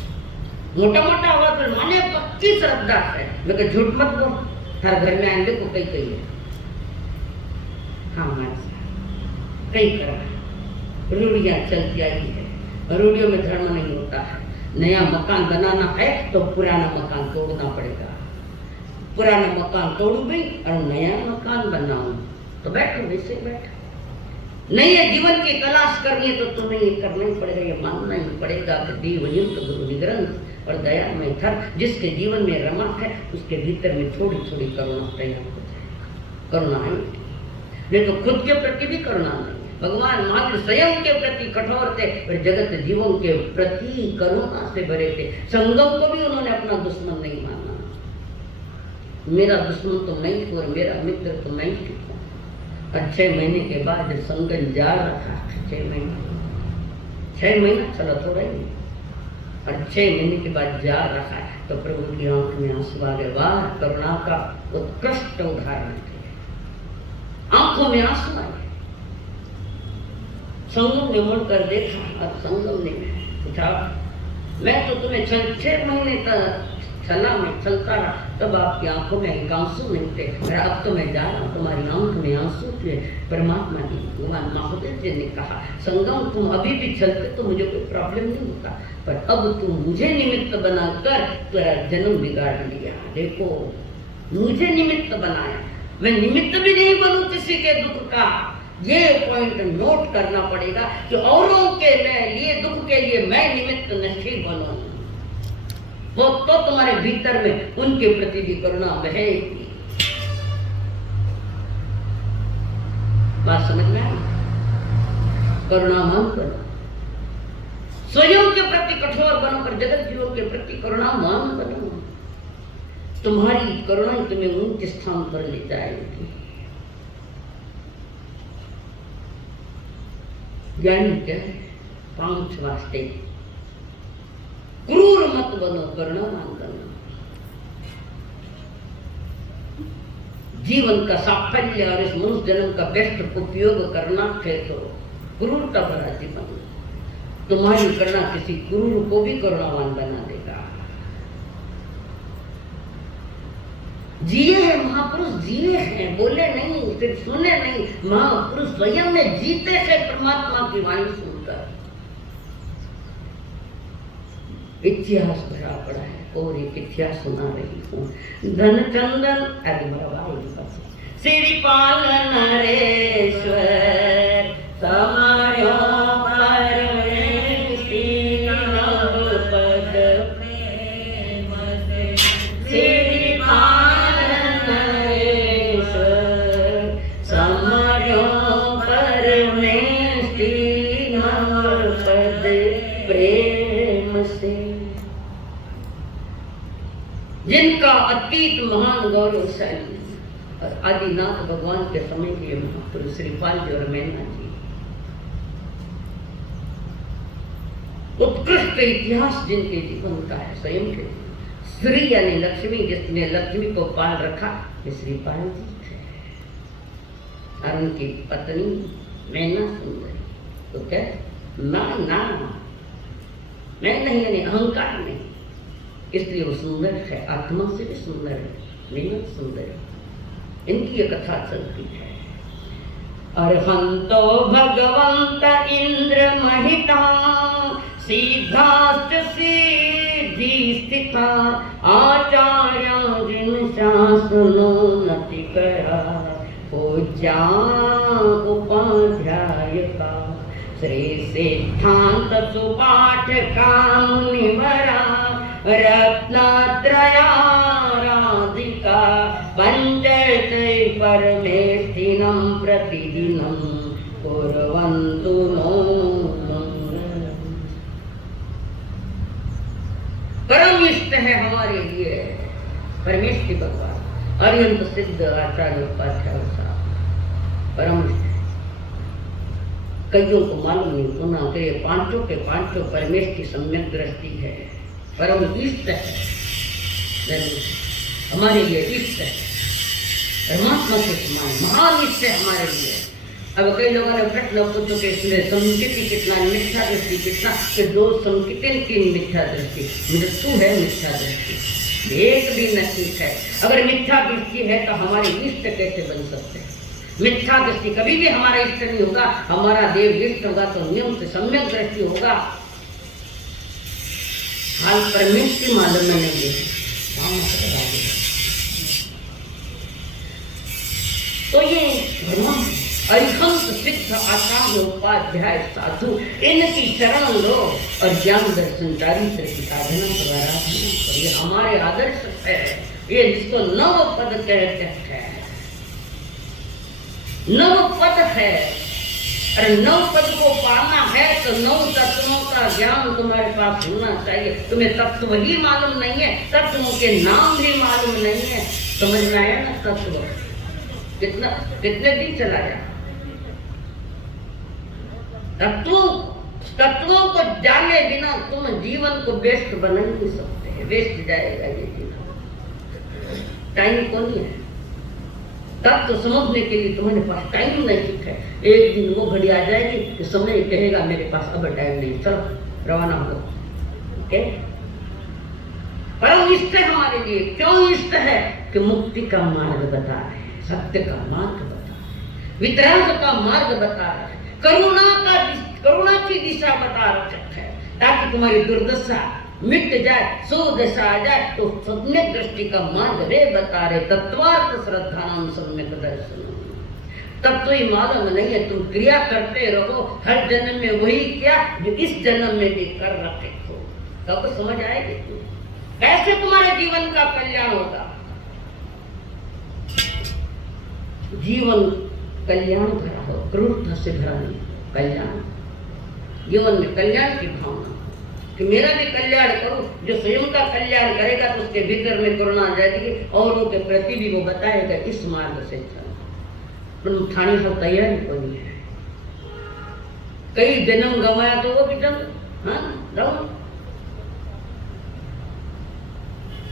मोटा मोटा आवाज में माने पक्की श्रद्धा है। मैं झूठ मत बोल, हर घर में आएंगे को कई कई है। हाँ कई करा रूढ़ियाँ चलती आई है, रूढ़ियों में धर्म नहीं होता है। नया मकान बनाना है तो पुराना मकान तोड़ना पड़ेगा, पुराना मकान तोड़ू भी और नया मकान बनाऊं तो बैठो वैसे बैठो। नए जीवन की तलाश करनी है तो तुम्हें ये करना ही पड़ेगा, ये मानना ही पड़ेगा कि देवयंत गुरु ग्रंथ और दया में धर्म जिसके जीवन में रमक है, उसके भीतर में थोड़ी थोड़ी करुणा तैयार हो जाए। करुणा है नहीं तो खुद के प्रति भी करुणा नहीं। भगवान महावीर स्वयं के प्रति कठोर थे और जगत जीवों के प्रति करुणा से भरे थे। संगम को भी उन्होंने अपना दुश्मन नहीं माना। मेरा दुश्मन तो नहीं थी और मेरा मित्र तो नहीं थी। और 6 महीने के बाद जब संगम जा रहा था, 6 महीना चलो थोड़ा ही, और 6 महीने के बाद जा रहा है तो प्रभु की आंख में आंसू आ गए। वाह, करुणा का उत्कृष्ट उदाहरण थे, आंखों में आंसू आए। संगम ने मुड़कर देखा और संगम ने पूछा, मैं तो तुम्हें 6 महीने तक चला, मैं चलता रहा, तब आपकी आंखों में एक आंसू नहीं थे, और अब तो मैं जा रहा हूँ तुम्हारी आंख में आंसू थे। परमात्मा जी भगवान महादेव जी ने कहा, संगम तुम अभी भी चलते तो मुझे कोई प्रॉब्लम नहीं होता, पर अब तुम मुझे निमित्त बनाकर तेरा जन्म बिगाड़ लिया। देखो मुझे निमित्त बनाया, मैं निमित्त भी नहीं बनूं किसी के दुख का। ये पॉइंट नोट करना पड़ेगा कि औरों के लिए दुख के लिए मैं निमित्त नहीं बनूं। वो तो तुम्हारे भीतर में उनके प्रति भी करुणा बहेगी। बात समझ में आई? करुणावान बनो, स्वयं के प्रति कठोर बनो, पर जगत जीवों के प्रति करुणावान बनो। तुम्हारी करुणा तुम्हें उनके स्थान पर ले जाएगी। ज्ञानी क्या है? 5वां स्टेज, क्रूर मत बनो, करुणावान बनो। जीवन का साफल्य और इस मनुष्य जन्म का बेस्ट उपयोग करना है तो क्रूरता भरा जीवन। तुम्हारी करुणा किसी क्रूर को भी करुणावान बना देगा। जिए हैं महापुरुष, जिए हैं, बोले नहीं, सिर्फ सुने नहीं, महापुरुष स्वयं में जीते थे परमात्मा की वाणी सुनकर। इतिहास भरा पड़ा है और एक इतिहास सुना रही हूँ। धनचंदन श्रीपाल नरेश्वर समार्यो जिनका अतीत महान गौरवशाली और आदिनाथ भगवान के समय के महापुरुष श्रीपाल जी और मैना जी। उत्कृष्ट इतिहास जिनके जीवन का है, स्वयं के श्री यानी लक्ष्मी, जिसने लक्ष्मी को पाल रखा वे श्रीपाल जी थे। और उनकी पत्नी मैना सुंदरी, तो क्या ना मैं नहीं यानी अहंकार नहीं, इसलिए वो सुंदर है, आत्मा से भी सुंदर है, मेहनत सुंदर है। इनकी ये कथा चलती है। अर्हंतो भगवंत इंद्र महिता सिद्धास्त सिद्धि स्थिता आचार्य जिन शासनो नति करा पूज्या उपाध्याय का श्री सिद्धांत सुपाठ का मुनिवरा रत्नत्रया प्रतिदिनं प्रतिदिनं कुर्वन्तु नो मंगलम्। परम इष्ट है हमारे लिए परमेश्वरी भगवान अरिहंत सिद्ध आचार्य उपाध्याय साहब परम इष्ट है। कईयों को मालूम नहीं होना कि ये पांचों के पांचों परमेश्वर की सम्यक दृष्टि है, परम इष्ट है, हमारे लिए इष्ट है, परमात्मा के समान महान इष्ट है हमारे लिए। अब कई लोगों ने प्रश्न पूछो कि इसमें संकित कितना मिथ्या दृष्टि कितना, कि दो संकित तीन मिथ्या दृष्टि, मृत्यु है मिथ्या दृष्टि, एक भी नहीं है। अगर मिथ्या दृष्टि है तो हमारे इष्ट कैसे बन सकते हैं? मिथ्या दृष्टि कभी भी हमारा इष्ट नहीं होगा। हमारा देव इष्ट होगा तो नियम से सम्यक दृष्टि होगा। हाल परमेश्वर मालूम में नहीं है। तो ये भगवान अरिहंत सिद्ध आचार्य उपाध्याय साधु इनकी शरण लो और ज्ञान दर्शन चरित्र की साधना द्वारा ये हमारे आदर्श है। ये जिसको नव पद कहते हैं, नव पद है। अरे नव पद को पाना है तो नौ तत्वों का ज्ञान तुम्हारे पास होना चाहिए। तुम्हें तत्व ही मालूम नहीं है, तत्वों के नाम भी मालूम नहीं है। समझ में आया ना? तत्व कितने दिन चलाया? तत्वों को जाने बिना तुम जीवन को व्यस्त बना नहीं सकते। व्यस्त जाएगा ये जीवन। टाइम कौन है? तब तो समझने के लिए तुम्हारे पास टाइम नहीं है। एक दिन वो घड़ी आ जाएगी कि समय कहेगा मेरे पास अब टाइम नहीं, चलो रवाना हो। ओके? परम इष्ट है हमारे लिए। क्यों इष्ट है? कि मुक्ति का मार्ग बता रहे हैं, सत्य का मार्ग बता रहे हैं, वितराग का मार्ग बता रहे हैं, करुणा की दिशा बता रहे हैं, ताकि तुम्हारी दुर्दशा मिट जाए, सुदशा आ जाए। तो सम्यक दृष्टि का मार्ग वे बता रहे। तत्वार्थ श्रद्धानाम सम्यक दर्शन। तब तो ये मालूम नहीं है, तुम क्रिया करते रहो हर जन्म में वही क्या जो इस जन्म में भी कर रखे हो। तब तो समझ आएगी कैसे तुम्हारे जीवन का कल्याण होगा। जीवन कल्याण भरा हो, क्रूरता से भरा नहीं। कल्याण जीवन में कल्याण की भावना कि मेरा भी कल्याण करूं। जो स्वयं का कल्याण करेगा तो उसके भीतर में करुणा आ जाएगी और उनके प्रति भी वो बताएगा इस मार्ग से चलो। पर उठाने को तैयार ही नहीं है। कई जन्म गंवाया तो वो भी चल हाँ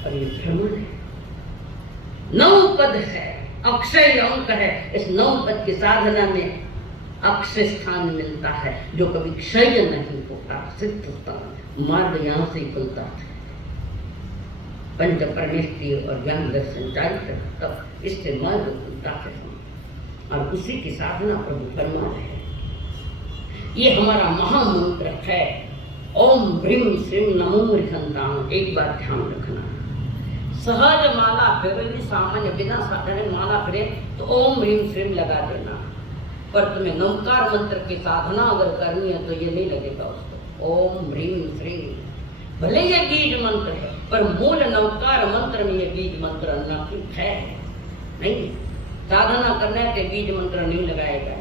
और ये भ्रमण है। नौ पद है, अक्षय अंक है। इस नौ पद की साधना में अक्षय स्थान मिलता है जो कभी क्षय नहीं होता, सिद्ध स्थान। मार्ग यहाँ से ही खुलता है। पंच परमेष्टि और ज्ञान दर्शन चारित्र तब इससे मार्ग खुलता है और उसी की साधना प्रभु फरमा रहे हैं। ये हमारा महामंत्र है, ओम ह्रीं श्रीं नमो ऋषंताम। एक बात ध्यान रखना, सहज माला फिर सामान्य बिना साधन माला फिरे तो ओम ह्रीं श्रीं लगा देना। पर तुम्हें नमकार मंत्र की साधना अगर करनी है तो ये नहीं लगेगा उसको। ओम ह्रीं श्रीं भले ये बीज मंत्र है पर मूल नमकार मंत्र में ये बीज मंत्र है नहीं। साधना करने के बीज मंत्र नहीं लगाएगा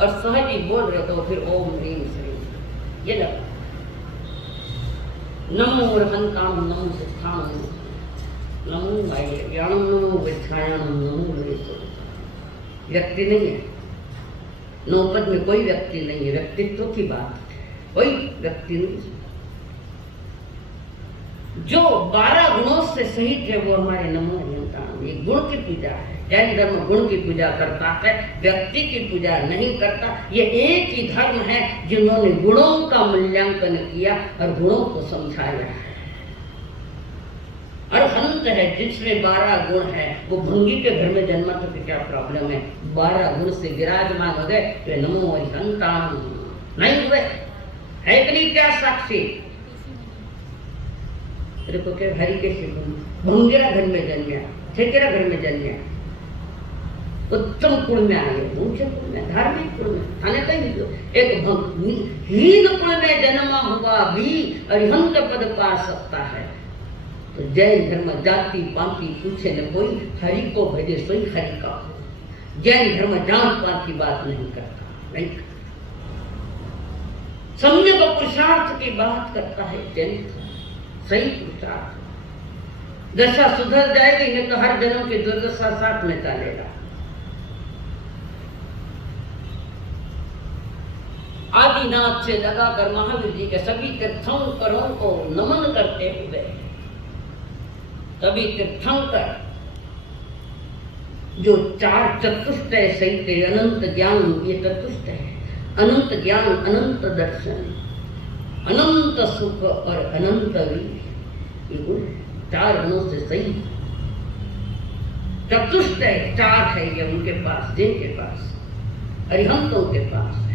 और सहज ही बोल रहे तो फिर ओम ह्रीं श्रीं ये लगा। नमो ऋषंताम नमो सिद्धाम नमो वायव्याणम नमो विच्छायाणम नमो विश्व। व्यक्ति नहीं है, नौपद में कोई व्यक्ति नहीं है। व्यक्तित्व की बात है, कोई व्यक्ति नहीं। जो 12 गुणों से सहित है वो हमारे नमो ऋषंताम। ये गुण की पूजा है। जैन धर्म गुण की पूजा करता है, व्यक्ति की पूजा नहीं करता। ये एक ही धर्म है जिन्होंने गुणों का मूल्यांकन किया और गुणों को समझाया है। और हंत है जिसमें 12 गुण है, वो भंगी के घर में जन्मा तो क्या प्रॉब्लम है? 12 गुण से विराजमान हो गए तो नमो ऋषंताम नहीं हुए है कि नहीं? क्या साक्षी देखो क्या हरि के भंगेरा घर में जन्मा, ठेकेरा घर में जन्मा, उत्तम कुल में आ गए, ऊंचे कुल में, धार्मिक कुल में आने का एक हीन कुल में जन्मा हुआ भी अरिहंत पद पा सकता है। तो जैन धर्म जाति पाति पूछे न कोई, हरि को भजे सोई हरि का। जैन धर्म जांच पात की बात नहीं करता, नहीं। सम्यक पुरुषार्थ की बात करता है जैन, सही पुरुषार्थ। दशा सुधर जाएगी नहीं तो हर जन्म की दुर्दशा साथ में चालेगा। आदिनाथ से लगाकर महावीर जी के सभी तीर्थंकरों को नमन करते हुए, सभी तीर्थंकर जो चार चतुष्ट है सही थे, अनंत ज्ञान ये चतुष्ट है, अनंत ज्ञान, अनंत दर्शन, अनंत सुख और अनंत वीर, ये गुण चार गुणों से सही चतुष्ट है, चार है ये उनके पास, जिनके पास, अरिहंतों के पास है।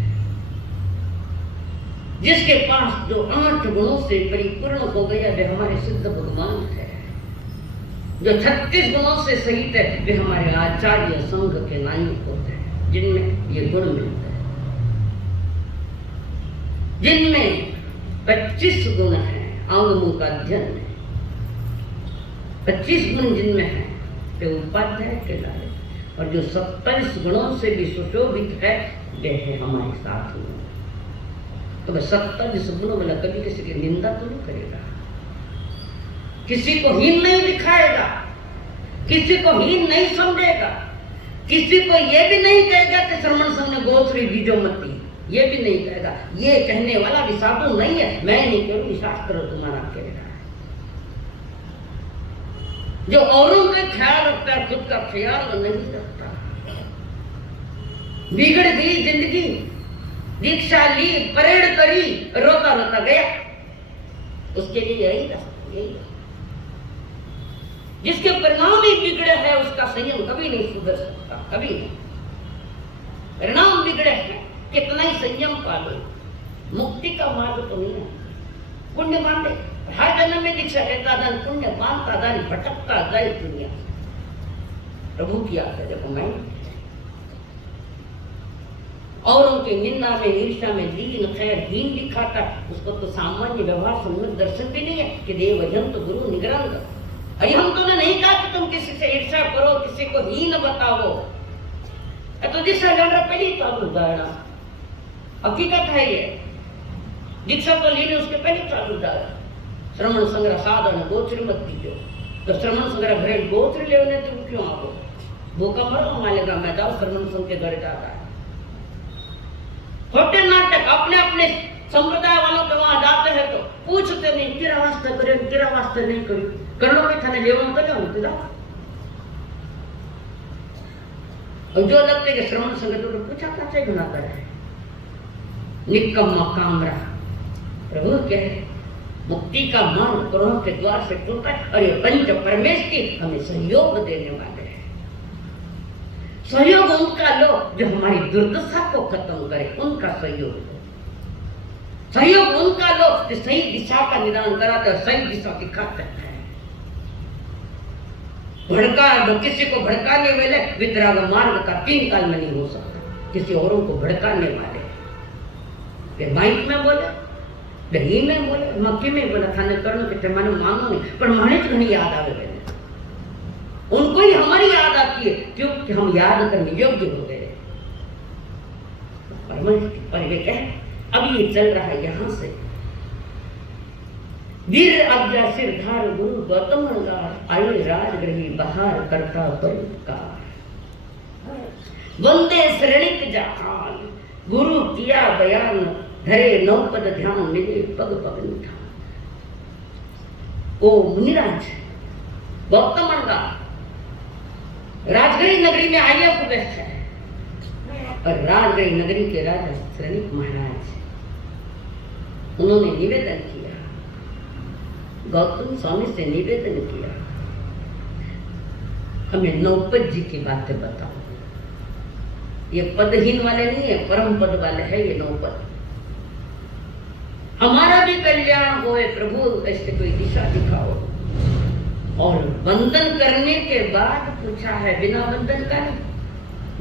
जिसके पास जो 8 गुणों से परिपूर्ण हो गया वे हमारे सिद्ध भगवान है। जो 36 गुणों से सहित है वे हमारे आचार्य संघ के नायक होते हैं, जिनमें ये गुण मिलते हैं। जिनमें 25 गुण हैं आंगमों का अध्ययन है, 25 गुण जिनमें है वे उपाध्याय कहलाए, और जो 27 गुणों से भी सुशोभित है वे है हमारे साथ में। तो वह 27 गुणों वाला कभी किसी की निंदा तो नहीं करेगा, किसी को हीन नहीं दिखाएगा, किसी को हीन नहीं समझेगा, किसी को यह भी नहीं कहेगा कि श्रमण संघ ने गोत्री बीजोमती, ये भी नहीं कहेगा। ये कहने वाला भी साधु नहीं है, मैं नहीं करूँ, शास्त्र तुम्हारा कहेगा। जो औरों का ख्याल रखता है खुद का ख्याल नहीं रखता। बिगड़ गई जिंदगी, दीक्षा ली, परेड करी, रोता रोता गया, उसके लिए यही रास्ता, यही रास्ता। जिसके परिणाम ही बिगड़े है उसका संयम कभी नहीं सुधर सकता, कभी नहीं। परिणाम बिगड़े हैं, कितना ही संयम पालो, मुक्ति का मार्ग तो नहीं है। पुण्य मानते हर जन्म में दीक्षा लेता था, पुण्य मानता था, भटकता जाए दुनिया। प्रभु की आज्ञा देखो, मैं औरों के निंदा में, ईर्ष्या में दीन खैरहीन दिखाता, उसको तो सामान्य व्यवहार सम्यक दर्शन भी नहीं है कि देवजन तो गुरु निगरान। अरे हम तो नहीं कहा कि तुम किसी से ईर्ष्या करो, किसी को हीन बताओ, तो दीक्षा लेना पहले चालू दायरा, हकीकत है ये। दीक्षा तो लेने उसके पहले चालू दायरा। श्रमण संग्रह साधन गोत्र मत दीजो, तो श्रमण संग्रह घरे गोत्र लेने तुम क्यों आओ? भूखा मरो मालेगा, मैं जाओ श्रमण संघ के घर जाता है। छोटे नाटक अपने अपने संप्रदाय वालों के वहां जाते हैं तो पूछते नहीं, तेरा वास्ता करे, तेरा वास्ता नहीं करी, करो में थाने ले तो जाओ। और जो लगते कि श्रवण संघ तो पूछा कैसे बनाता है, निकम्मा काम रहा। प्रभु कहे मुक्ति का मार्ग करोड़ों के द्वार से खुलता है, और ये पंच परमेश की हमें सहयोग देने वाले हैं। सहयोग उनका लो जो हमारी दुर्दशा को खत्म करे, उनका सहयोग लो। सहयोग उनका लो जो सही दिशा का निदान कराते और सही दिशा दिखाते हैं। भड़का किसी को भड़काने वाले वितराग मार्ग का 3 काल में नहीं हो सकता। किसी औरों को भड़काने वाले वे माइक में बोले, दही में बोले, मक्की में बोले, खाने करो कि मानो मानो नहीं, पर माने तो नहीं याद आवे। उनको ही हमारी याद आती है क्योंकि हम याद करने योग्य हो गए। पर वे कहे अब ये चल रहा है यहां से, वीर आज्ञा सिरधार गुरु गौतम आये राजग्रही बहार करता बलकार, वंदे शरणिक जहान गुरु किया बयान, धरे नौपद ध्यान मिले पग पग निधान। ओ मुनिराज गौतम राजगढ़ी नगरी में आए हुए हैं, और राजगढ़ी नगरी के राजा शरणिक महाराज उन्होंने निवेदन किया, गौतम स्वामी से निवेदन किया, हमें नौपद जी की बातें बताओ। ये पदहीन वाले नहीं है, परम पद वाले है ये नौपद। हमारा भी कल्याण होए प्रभु, ऐसे कोई दिशा दिखाओ। और वंदन करने के बाद पूछा है, बिना वंदन कर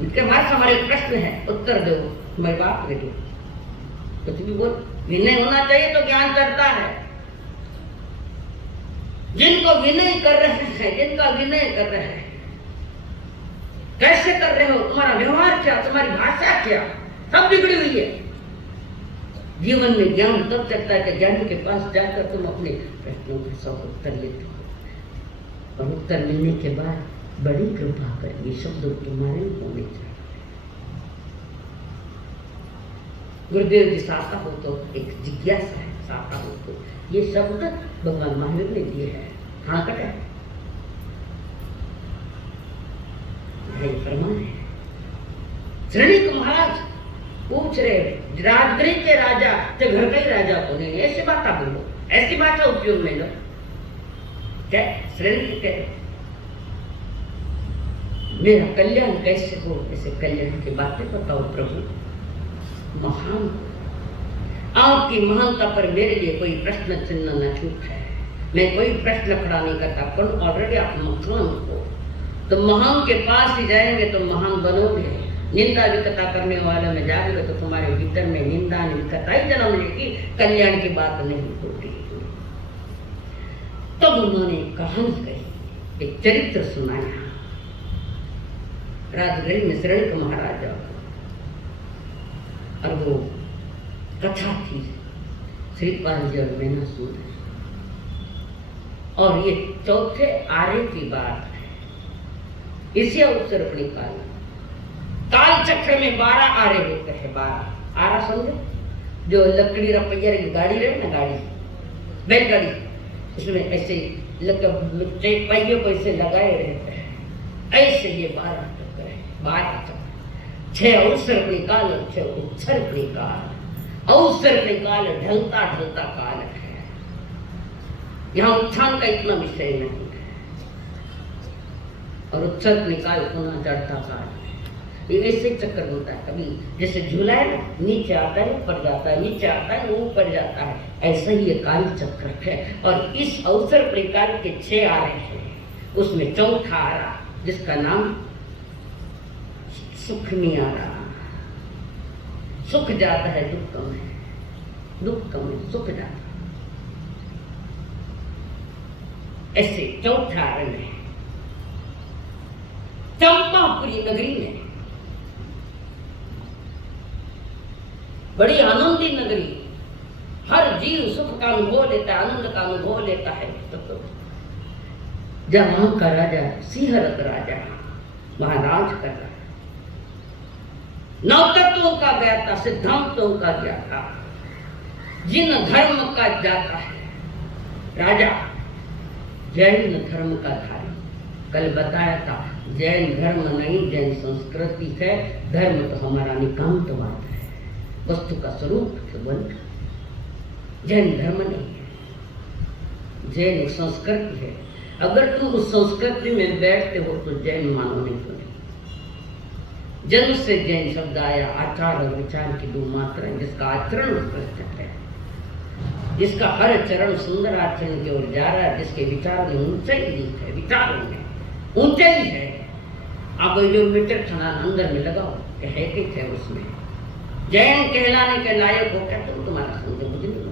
इसके बाद हमारे प्रश्न है, उत्तर दो, मैं बात करूं कुछ भी बोल। विनय होना चाहिए तो ज्ञान करता है। जिनको विनय कर रहे हैं, जिनका विनय कर रहे हैं, कैसे कर रहे हो, तुम्हारा व्यवहार क्या, तुम्हारी भाषा क्या, सब बिगड़ी हुई है। जीवन में ज्ञान तब चलता है कि ज्ञानी के पास जाकर तुम अपने प्रश्नों का सब उत्तर लेते हो, और उत्तर मिलने के बाद बड़ी कृपा कर ये शब्द तुम्हारे होने चाहिए। गुरुदेव जी साता हो तो एक जिज्ञासा है, साता हो तो ये शब्द भगवान महावीर ने दिए हैं। हाँ कटा प्रमाण है। श्रेणिक महाराज पूछ रहे राजगृह के राजा तो घर का ही राजा को नहीं, ऐसी बात बोलो, ऐसी बात का उपयोग में लो क्या श्रेणी के मेरा कल्याण कैसे हो, ऐसे कल्याण की बातें बताओ प्रभु। महान आपकी महानता पर मेरे लिए कोई प्रश्न चिन्ह न छूट है, मैं कोई प्रश्न खड़ा नहीं करता, पर ऑलरेडी आप महान हो, तो महान के पास ही जाएंगे तो महान बनोगे। निंदा विकता करने वाले में जाओगे तो तुम्हारे भीतर में निंदा विकता ही जन्म लेगी, कल्याण की बात नहीं होती। तब उन्होंने कहानी कही, एक चरित्र सुनाया। राजगृह में श्रेणिक महाराजा और वो कथा थी श्रीपाल जी और मैनासुर, और ये चौथे आर्य की बात है। इसी अवसर पर निकाल काल चक्र में 12 आरे होते हैं। 12 आरा समझे, जो लकड़ी रपैया की गाड़ी रहे ना, गाड़ी बैलगाड़ी, इसमें ऐसे पहियों को ऐसे लगाए रहते हैं, ऐसे ये 12 चक्र है। 12 चक्र, 6 अवसर निकाल, 6 उत्सर्ग निकाल। अवसर निकाल ढलता ढलता काल है, यहाँ उत्थान का इतना विषय नहीं है, और उत्सर्ग निकाल पुनः चढ़ता काल। ये ऐसे चक्कर होता है, कभी जैसे झूला है ना, नीचे आता है ऊपर जाता है, नीचे आता है ऊपर जाता है, ऐसा ही ये काल चक्र है। और इस अवसर प्रकार के 6 आ रहे हैं, उसमें चौथा आ रहा जिसका नाम सुख में आ रहा। सुख जाता है दुख कम है, दुख कम है सुख जाता है, ऐसे चौथा आरण है। चंपापुरी नगरी में बड़ी आनंदी नगरी, हर जीव सुख का अनुभव लेता है, आनंद का अनुभव लेता है। तो जब वहां का राजा सिंहरथ राजा वहां राज कर रहा है, नवतत्वों का ज्ञाता, सिद्धांतों का ज्ञाता, जिन धर्म का जाता है राजा, जैन धर्म का धारी। कल बताया था जैन धर्म नहीं, जैन संस्कृति है। धर्म तो हमारा निकांतवाद है, वस्तु का स्वरूप संबंध। जैन धर्म नहीं है, जैन एक संस्कृति है। अगर तुम उस संस्कृति में बैठते हो तो जैन मानो नहीं तो नहीं। जन्म से जैन शब्द आया, आचार और विचार की 2 मात्राएं, जिसका आचरण उत्कृष्ट है, जिसका हर चरण सुंदर आचरण की ओर जा रहा है, जिसके विचार में ऊंचाई है, विचारों में ऊंचाई है। आप जो मीटर खाना अंदर में लगाओ कि है कि है उसमें जैन कहलाने के लायक हो क्या तुम, तुम्हारा समझो मुझे नहीं।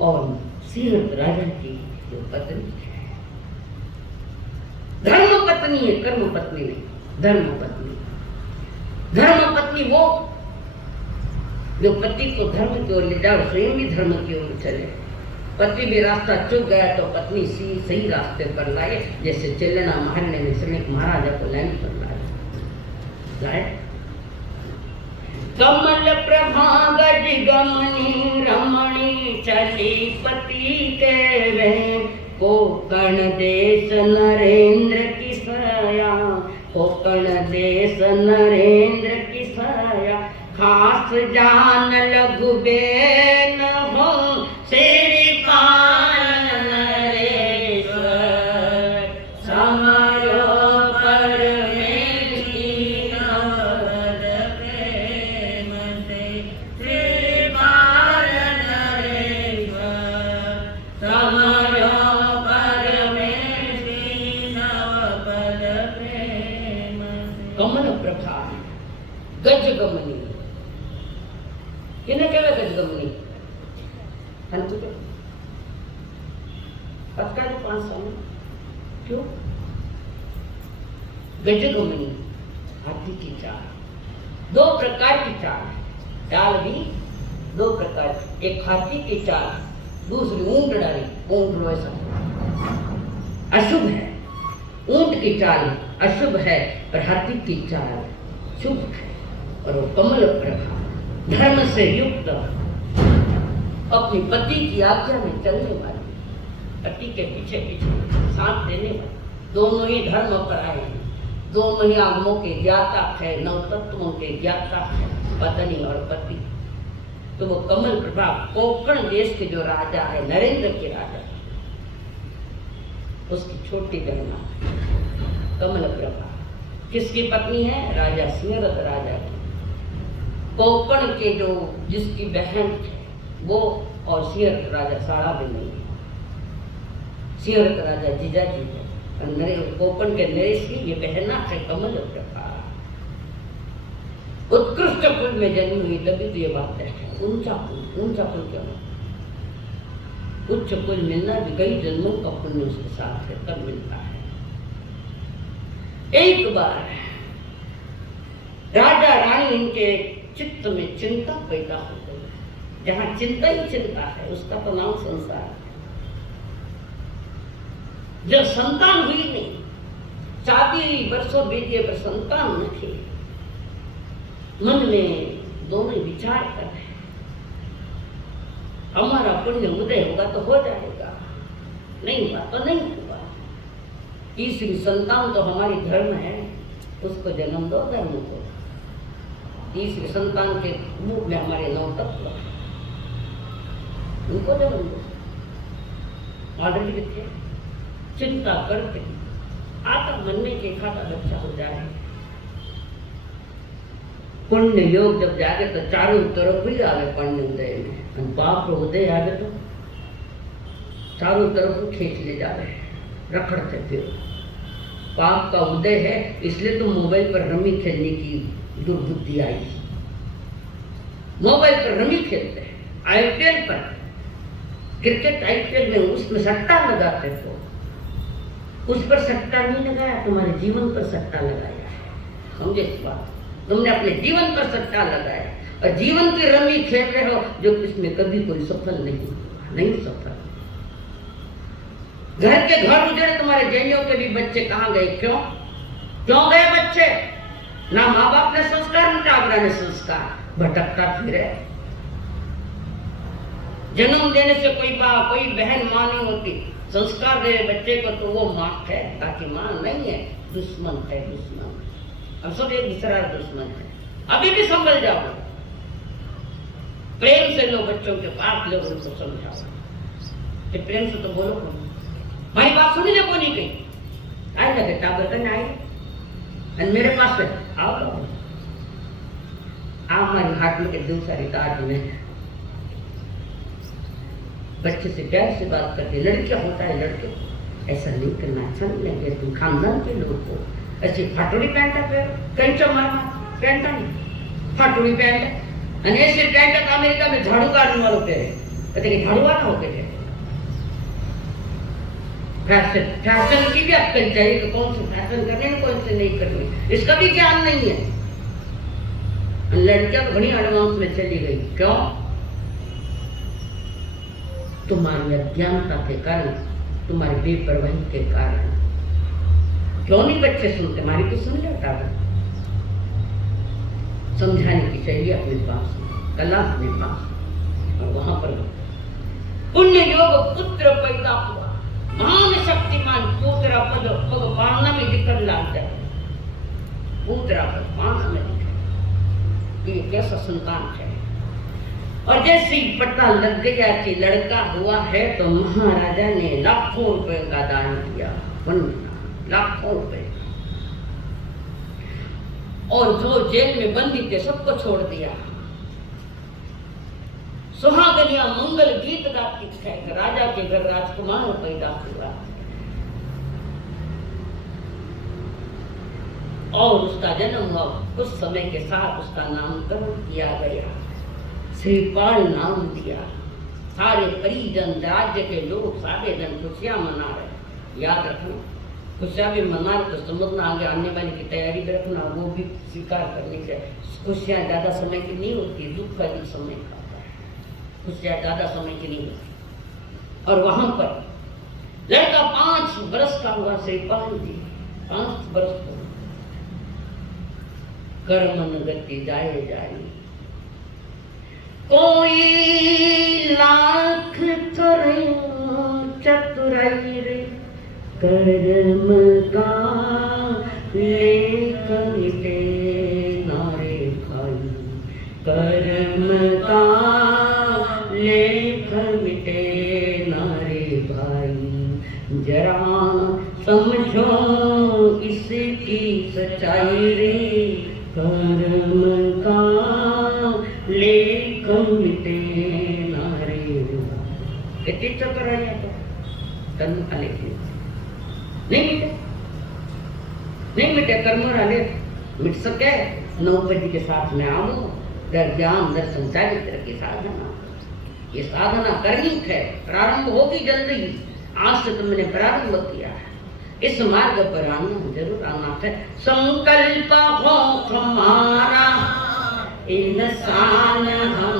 और सिंहरथ राजा की जो पत्नी है, धर्म पत्नी है, कर्म पत्नी नहीं, धर्म पत्नी। धर्म पत्नी वो जो पति को धर्म की ओर ले जाए, स्वयं भी धर्म की ओर चले। पति भी रास्ता चुक गया तो पत्नी सही रास्ते पर लाए, जैसे चलना महाराणे ने श्रेणिक महाराजा को लाइन पर लाए। कमल प्रभा गज गमनी रमणी चली पति के वे, कोकण देश नरेंद्र की सया, कोकण देश नरेंद्र की सया, खास जान लघु बेन हो श्रीपाल नरेश्वर, समरो परमेष्टि नवद प्रेम से, श्रीपाल नरेश्वर, समरो परमेष्टि नवद प्रेम से। कमल प्रभा गज गमनी, किन्हें कहवे गजगमनी? आज का जो 5 साल क्यों गजगमनी हाथी की चाल। दो प्रकार की चाल है, चाल भी दो प्रकार की, एक हाथी की चाल, दूसरी ऊंट डाली। ऊंट वैसा अशुभ है, ऊंट की चाल अशुभ है, पर हाथी की चाल शुभ है। और वो कमल प्रभा, धर्म से युक्त, अपनी पति की आज्ञा में चलने वाली, पति के पीछे पीछे साथ देने वाली, दोनों ही धर्म पर आए हैं, दोनों ही आगमों के ज्ञाता है, नव तत्वों के ज्ञाता है, पत्नी और पति। तो वो कमल प्रभा कोंकण देश के जो राजा है, नरेंद्र के राजा, उसकी छोटी बहना कमल प्रभा किसकी पत्नी है? राजा सिंहरथ राजा की। कोंकण के जो जिसकी बहन थे वो और सिंहरथ राजा सारा भी नहीं है। सिंहरथ राजा जीजा जी है, कोंकण के नरेश की ये बहना है कमल प्रभा। उत्कृष्ट कुल में जन्मी हुई, तभी तो ये बात है। ऊंचा कुल क्या है? उच्च कुल मिलना भी कई जन्मों का पुण्य उसके साथ है, तब मिलता है। एक बार राजा रानी इनके चित्त में चिंता पैदा हो गई। जहां चिंता ही चिंता है, उसका तो नाम संसार है। जब संतान हुई नहीं, शादी वर्षों बीत गए पर संतान न थे, मन में दोनों विचार कर रहे, हमारा पुण्य उदय होगा तो हो जाएगा, नहीं हुआ तो नहीं हुआ। तीसरी संतान तो हमारी धर्म है, उसको जन्म दो धर्म को। तीसरी संतान के मुख में हमारे नौ तत्व, उनको जन्म दो। ऑलरेडी थे चिंता करते आता मन में एक खाता बच्चा हो जाए। पुण्य योग जब जागे तो चारों तरफ ही आगे पुण्य उदय में, पाप उदय आगे तो चारों तरफ खींच ले जा रहे, रखड़ते फिर। पाप का उदय है, इसलिए तो मोबाइल पर रमी खेलने की दुर्बुद्धि आई। मोबाइल पर रमी खेलते हैं, आईपीएल पर, क्रिकेट आईपीएल में उसमें सट्टा लगाते तो उस पर सट्टा नहीं लगाया, तुम्हारे जीवन पर सट्टा लगाया है। समझे इस बात? तुमने अपने जीवन पर सट्टा लगाया और जीवन की रमी खेल रहे हो, जो इसमें कभी कोई सफल नहीं हुआ, नहीं सफल। घर के घर उजड़े, तुम्हारे जैनियों के भी बच्चे कहाँ गए? क्यों गए बच्चे? ना माँ बाप ने संस्कार, ना टाबरा ने संस्कार, भटकता फिरे। जन्म देने से कोई बहन माँ नहीं होती, संस्कार दे बच्चे को तो वो माँ है, ताकि माँ नहीं है, दुश्मन है, दुश्मन। हम सब एक दूसरा दुश्मन है। अभी भी संभल जाओ, प्रेम से लो बच्चों के पास, लोग उनको समझाओ कि प्रेम से तो बोलो। हमारी बात सुनी ना कोई नहीं गई, आए लगे टाबर करने आए मेरे पास है, आओ हमारी हाथ में के दो सारी तार में बच्चे से प्यार से बात करते। लड़कियां होता है, लड़के ऐसा नहीं करना, अच्छा नहीं लगे। तुम खानदान के लोग को ऐसी फाटोड़ी पैंट पे कहीं चमारना पैंट नहीं, फाटोड़ी पैंट ऐसे पैंट अमेरिका में झाड़ू काटने वालों पे कहते कि झाड़ू वाला होते थे। फैशन की भी अक्कल चाहिए कि कौन से फैशन करने में, कौन से नहीं करने, इसका भी ज्ञान नहीं है। लड़कियां बड़ी एडवांस में चली गई। क्यों? तुम्हारी अज्ञानता के कारण, तुम्हारी बेपरवाही के कारण। क्यों नहीं बच्चे सुनते? हमारी तो सुन लेता है। समझाने की चाहिए अपने पास, कला अपने पास। और वहां पर पुण्य योग पुत्र पैदा हुआ, महान शक्तिमान पुत्र पद पाना में दिक्कत लाता है। पुत्र पद पाना में दिक्कत, ये कैसा संतान है। और जैसे ही पता लग गया कि लड़का हुआ है तो महाराजा ने लाखों रुपए का दान किया, लाखों रुपए। और जो जेल में बंदी थे सबको छोड़ दिया। सुहागनिया मंगल गीत गाती है, राजा के घर राजकुमार पैदा हुआ और उसका जन्म हुआ। कुछ समय के साथ उसका नामकरण किया गया, श्रीपाल नाम दिया। सारे परिजन, राज्य के लोग, सारे जन खुशियां मना रहे। याद रखना, खुशियाँ भी मना तो समझना, आगे आने वाले की तैयारी भी रखना, वो भी स्वीकार करनी चाहिए। खुशियाँ ज़्यादा समय की नहीं होती, दुख का भी समय का होता है। खुशियाँ ज़्यादा समय की नहीं होती। और वहाँ पर लड़का 5 बरस का हुआ, श्रीपाल जी 5 बरस का, कर्मन गति जाए जाए, कोई लाख करे चतुराई रे, कर्म का लेख मिटे नारे भाई, कर्म का लेख मिटे नारे भाई, जरा समझो इसकी सच्चाई रे, कर्म का लेख मिटे नारे भाई। कितनी चक्कर है तो कर्म का लेख नहीं मिटे, नहीं मिटे कर्म का लेख मिट सके। 9 बजे के साथ में आओ, ज्ञान दर्शन चारित्र की साधना, ये साधना करनी है, प्रारंभ होगी जल्दी। आज से तुमने प्रारंभ किया है, इस मार्ग पर आना जरूर आना है। संकल्प हो हमारा इंसान हम